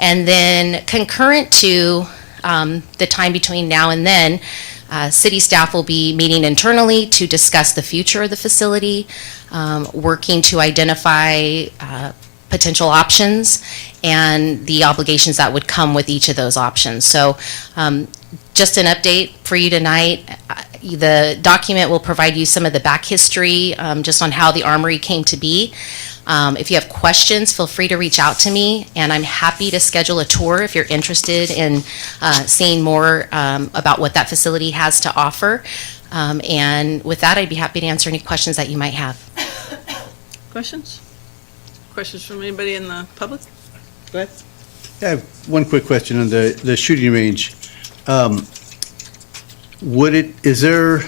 And then concurrent to the time between now and then, city staff will be meeting internally to discuss the future of the facility, working to identify potential options and the obligations that would come with each of those options. So just an update for you tonight. The document will provide you some of the back history just on how the armory came to be. If you have questions, feel free to reach out to me, and I'm happy to schedule a tour if you're interested in seeing more about what that facility has to offer. And with that, I'd be happy to answer any questions that you might have. Questions? Questions from anybody in the public? Go ahead. I have one quick question on the shooting range. Is there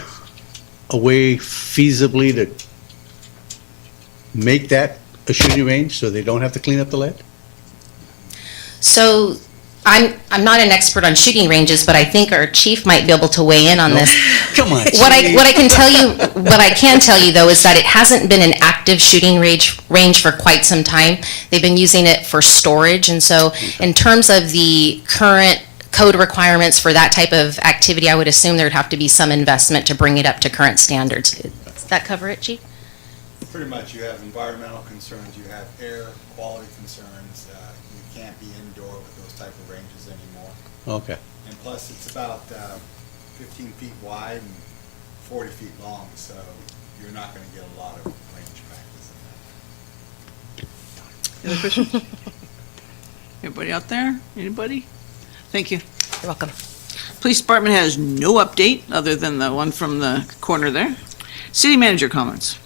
a way feasibly to make that a shooting range so they don't have to clean up the lead? So I'm not an expert on shooting ranges, but I think our chief might be able to weigh in on this. Come on. What I can tell you though is that it hasn't been an active shooting range for quite some time. They've been using it for storage, and so in terms of the current code requirements for that type of activity, I would assume there would have to be some investment to bring it up to current standards. Does that cover it, Chief? Pretty much, you have environmental concerns, you have air quality concerns, you can't be indoor with those type of ranges anymore. Okay. And plus, it's about 15 feet wide and 40 feet long, so you're not going to get a lot of range practice in that. Any other questions? Everybody out there? Anybody? Thank you. You're welcome. Police Department has no update other than the one from the corner there. City Manager comments.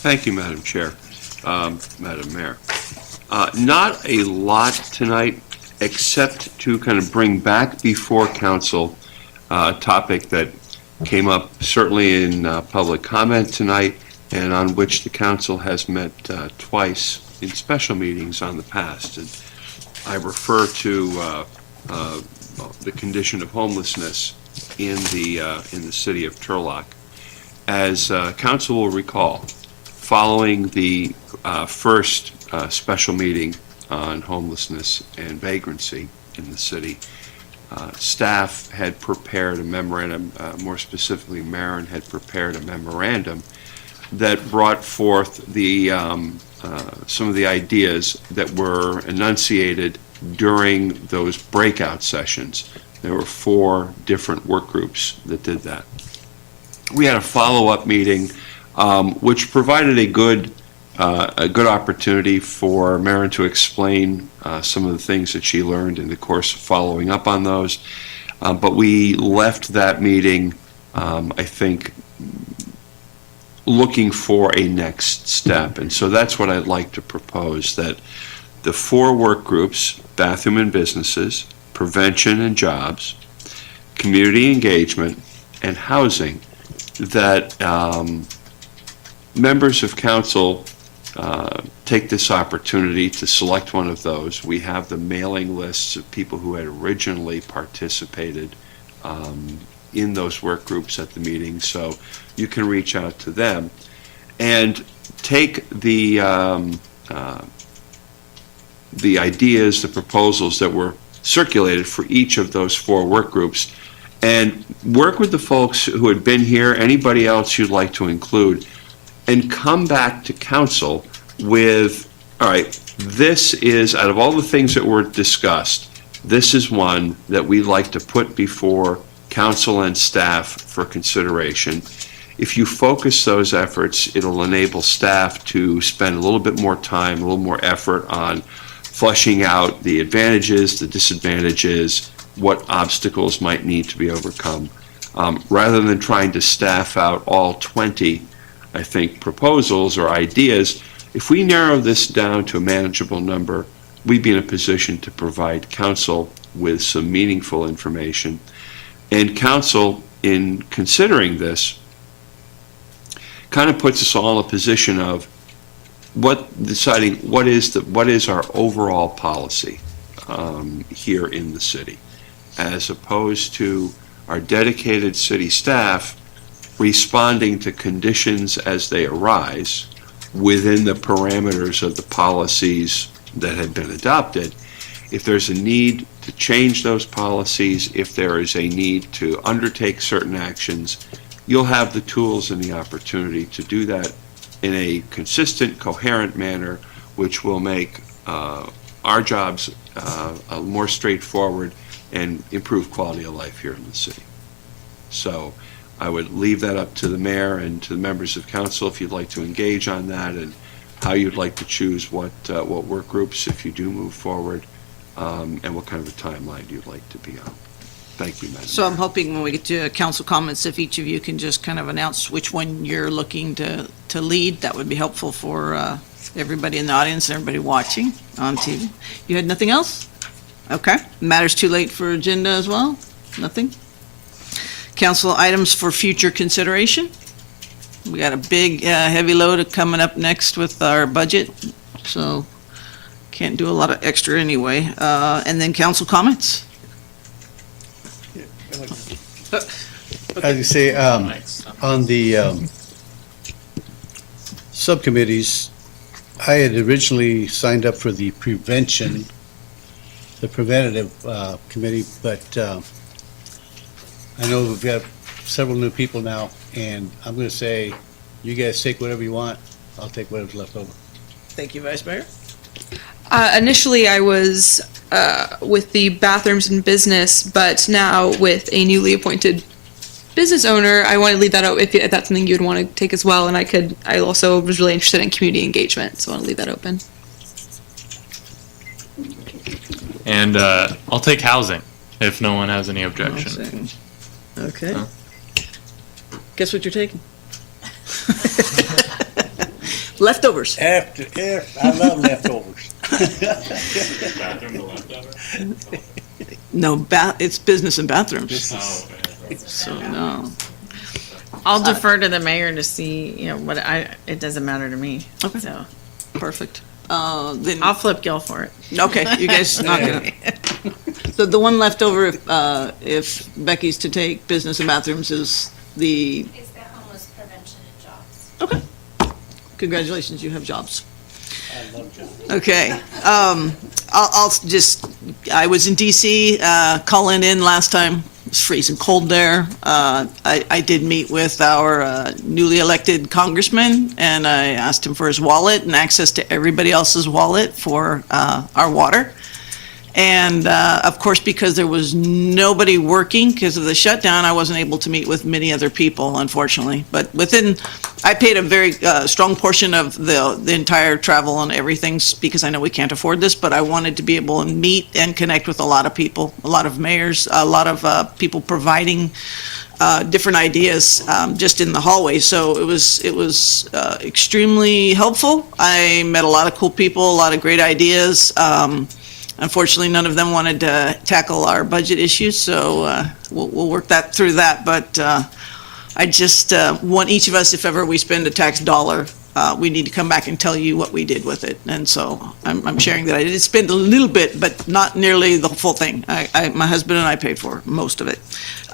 Thank you, Madam Chair, Madam Mayor. Not a lot tonight, except to kind of bring back before council a topic that came up certainly in public comment tonight, and on which the council has met twice in special meetings on the past. And I refer to the condition of homelessness in the city of Turlock. As council will recall, following the first special meeting on homelessness and vagrancy in the city, staff had prepared a memorandum, more specifically Marin had prepared a memorandum that brought forth the some of the ideas that were enunciated during those breakout sessions. There were 4 different work groups that did that. We had a follow-up meeting which provided a good opportunity for Marin to explain some of the things that she learned in the course of following up on those. But we left that meeting, I think, looking for a next step. And so that's what I'd like to propose, that the 4 work groups, bathroom and businesses, prevention and jobs, community engagement, and housing, that members of council take this opportunity to select one of those. We have the mailing lists of people who had originally participated in those work groups at the meeting, so you can reach out to them and take the ideas, the proposals that were circulated for each of those 4 work groups, and work with the folks who had been here, anybody else you'd like to include, and come back to council with, all right, this is, out of all the things that were discussed, this is one that we'd like to put before council and staff for consideration. If you focus those efforts, it'll enable staff to spend a little bit more time, a little more effort on fleshing out the advantages, the disadvantages, what obstacles might need to be overcome, rather than trying to staff out all 20, I think, proposals or ideas. If we narrow this down to a manageable number, we'd be in a position to provide council with some meaningful information. And council, in considering this, kind of puts us all in a position of deciding what is our overall policy here in the city, as opposed to our dedicated city staff responding to conditions as they arise within the parameters of the policies that have been adopted. If there's a need to change those policies, if there is a need to undertake certain actions, you'll have the tools and the opportunity to do that in a consistent, coherent manner, which will make our jobs more straightforward and improve quality of life here in the city. So I would leave that up to the mayor and to the members of council if you'd like to engage on that, and how you'd like to choose what work groups, if you do move forward, and what kind of a timeline you'd like to be on. Thank you, Madam So I'm Mayor. hoping when we get to council comments, if each of you can just kind of announce which one you're looking to lead, that would be helpful for everybody in the audience and everybody watching on TV. You had nothing else? Okay. Matters too late for agenda as well? Nothing? Council items for future consideration? We got a big, heavy load coming up next with our budget, so can't do a lot of extra anyway. And then council comments? As you say, on the subcommittees, I had originally signed up for the preventative committee, but I know we've got several new people now, and I'm going to say, you guys take whatever you want, I'll take whatever's left over. Thank you, Vice Mayor. Initially, I was with the bathrooms and business, but now with a newly appointed business owner, I want to leave that out if that's something you'd want to take as well. And I also was really interested in community engagement, so I want to leave that open. And I'll take housing if no one has any objection. Okay. Guess what you're taking? Leftovers. I love leftovers. No, it's business and bathrooms. So, no. I'll defer to the mayor to see, it doesn't matter to me. Okay. So Perfect. Then I'll flip Gil for it. Okay, you guys not gonna. So the one left over, if Becky's to take business and bathrooms, is the. Is the homeless prevention and jobs. Okay. Congratulations, you have jobs. I love jobs. Okay. I'll just. I was in DC, calling in last time. It was freezing cold there. I did meet with our newly elected congressman, and I asked him for his wallet and access to everybody else's wallet for our water. And of course, because there was nobody working because of the shutdown, I wasn't able to meet with many other people, unfortunately. But I paid a very strong portion of the entire travel and everything because I know we can't afford this, but I wanted to be able to meet and connect with a lot of people, a lot of mayors, a lot of people providing different ideas just in the hallway. So it was extremely helpful. I met a lot of cool people, a lot of great ideas. Unfortunately, none of them wanted to tackle our budget issues, so we'll work through that. But I just want each of us, if ever we spend a tax dollar, we need to come back and tell you what we did with it. And so I'm sharing that I did spend a little bit, but not nearly the full thing. My husband and I paid for most of it.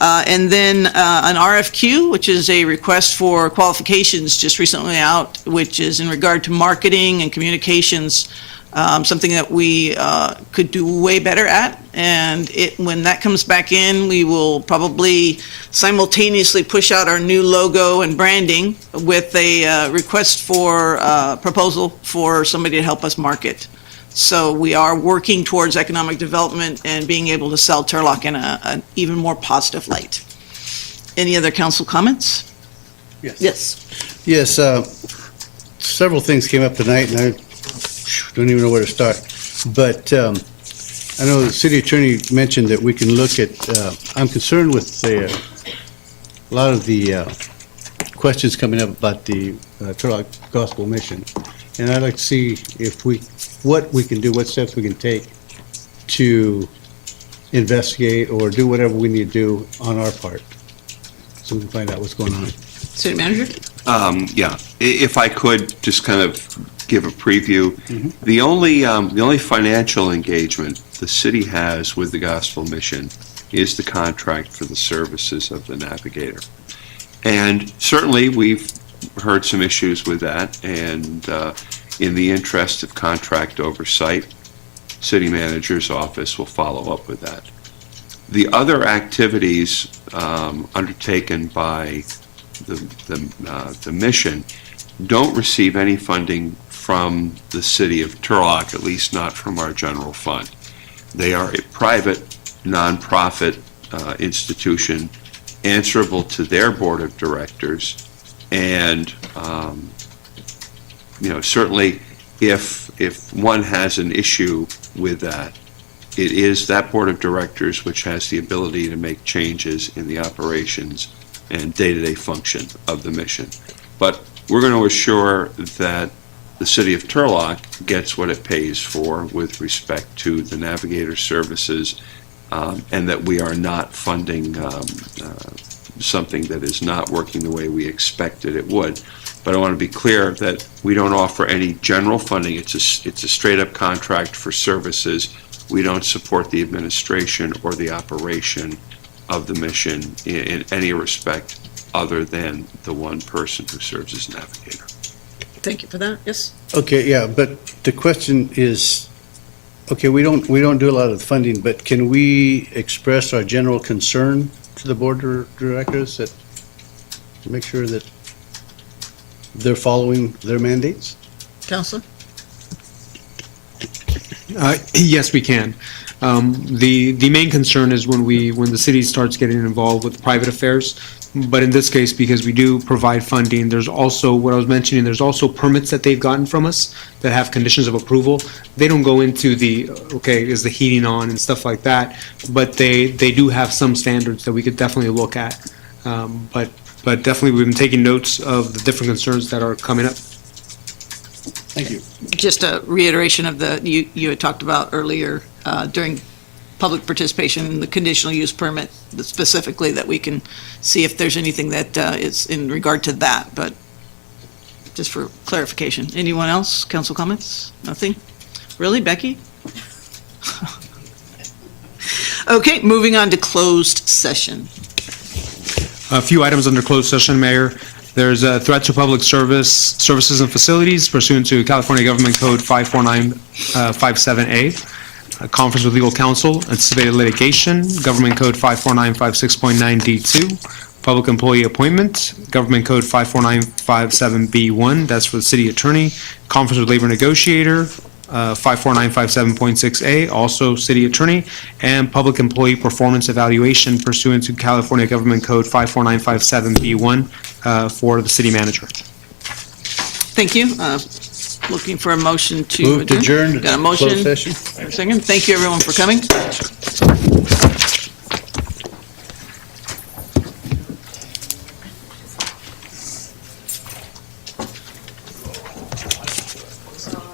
And then an RFQ, which is a request for qualifications just recently out, which is in regard to marketing and communications. Something that we could do way better at. And when that comes back in, we will probably simultaneously push out our new logo and branding with a request for proposal for somebody to help us market. So we are working towards economic development and being able to sell Turlock in an even more positive light. Any other council comments? Yes. Yes, several things came up tonight, and I don't even know where to start. But I know the city attorney mentioned that we can look at, I'm concerned with a lot of the questions coming up about the Turlock Gospel Mission. And I'd like to see what we can do, what steps we can take to investigate or do whatever we need to do on our part, so we can find out what's going on. City manager? Yeah, if I could just kind of give a preview. The only financial engagement the city has with the Gospel Mission is the contract for the services of the Navigator. And certainly we've heard some issues with that, and in the interest of contract oversight, city manager's office will follow up with that. The other activities undertaken by the mission don't receive any funding from the city of Turlock, at least not from our general fund. They are a private, nonprofit institution answerable to their board of directors, and certainly if one has an issue with that, it is that board of directors which has the ability to make changes in the operations and day-to-day function of the mission. But we're going to assure that the city of Turlock gets what it pays for with respect to the Navigator services, and that we are not funding something that is not working the way we expected it would. But I want to be clear that we don't offer any general funding. It's a straight-up contract for services. We don't support the administration or the operation of the mission in any respect other than the one person who serves as navigator. Thank you for that. Yes? Okay, yeah, but the question is, okay, we don't do a lot of the funding, but can we express our general concern to the board of directors that make sure that they're following their mandates? Counselor? Yes, we can. The main concern is when the city starts getting involved with private affairs. But in this case, because we do provide funding, there's also, what I was mentioning, there's also permits that they've gotten from us that have conditions of approval. They don't go into the, okay, is the heating on and stuff like that, but they do have some standards that we could definitely look at. But definitely, we've been taking notes of the different concerns that are coming up. Thank you. Just a reiteration of you had talked about earlier during public participation in the conditional use permit, specifically that we can see if there's anything that is in regard to that, but just for clarification. Anyone else? Council comments? Nothing? Really, Becky? Okay, moving on to closed session. A few items under closed session, Mayor. There's a threat to public services and facilities pursuant to California Government Code 54957A. A conference with legal counsel, anticipated litigation, Government Code 54956.9D2, public employee appointment, Government Code 54957B1, that's for the city attorney, conference with labor negotiator, 54957.6A, also city attorney, and public employee performance evaluation pursuant to California Government Code 54957B1 for the city manager. Thank you. Looking for a motion to Move to adjourn. Got a motion? Closed session. Second. Thank you, everyone, for coming.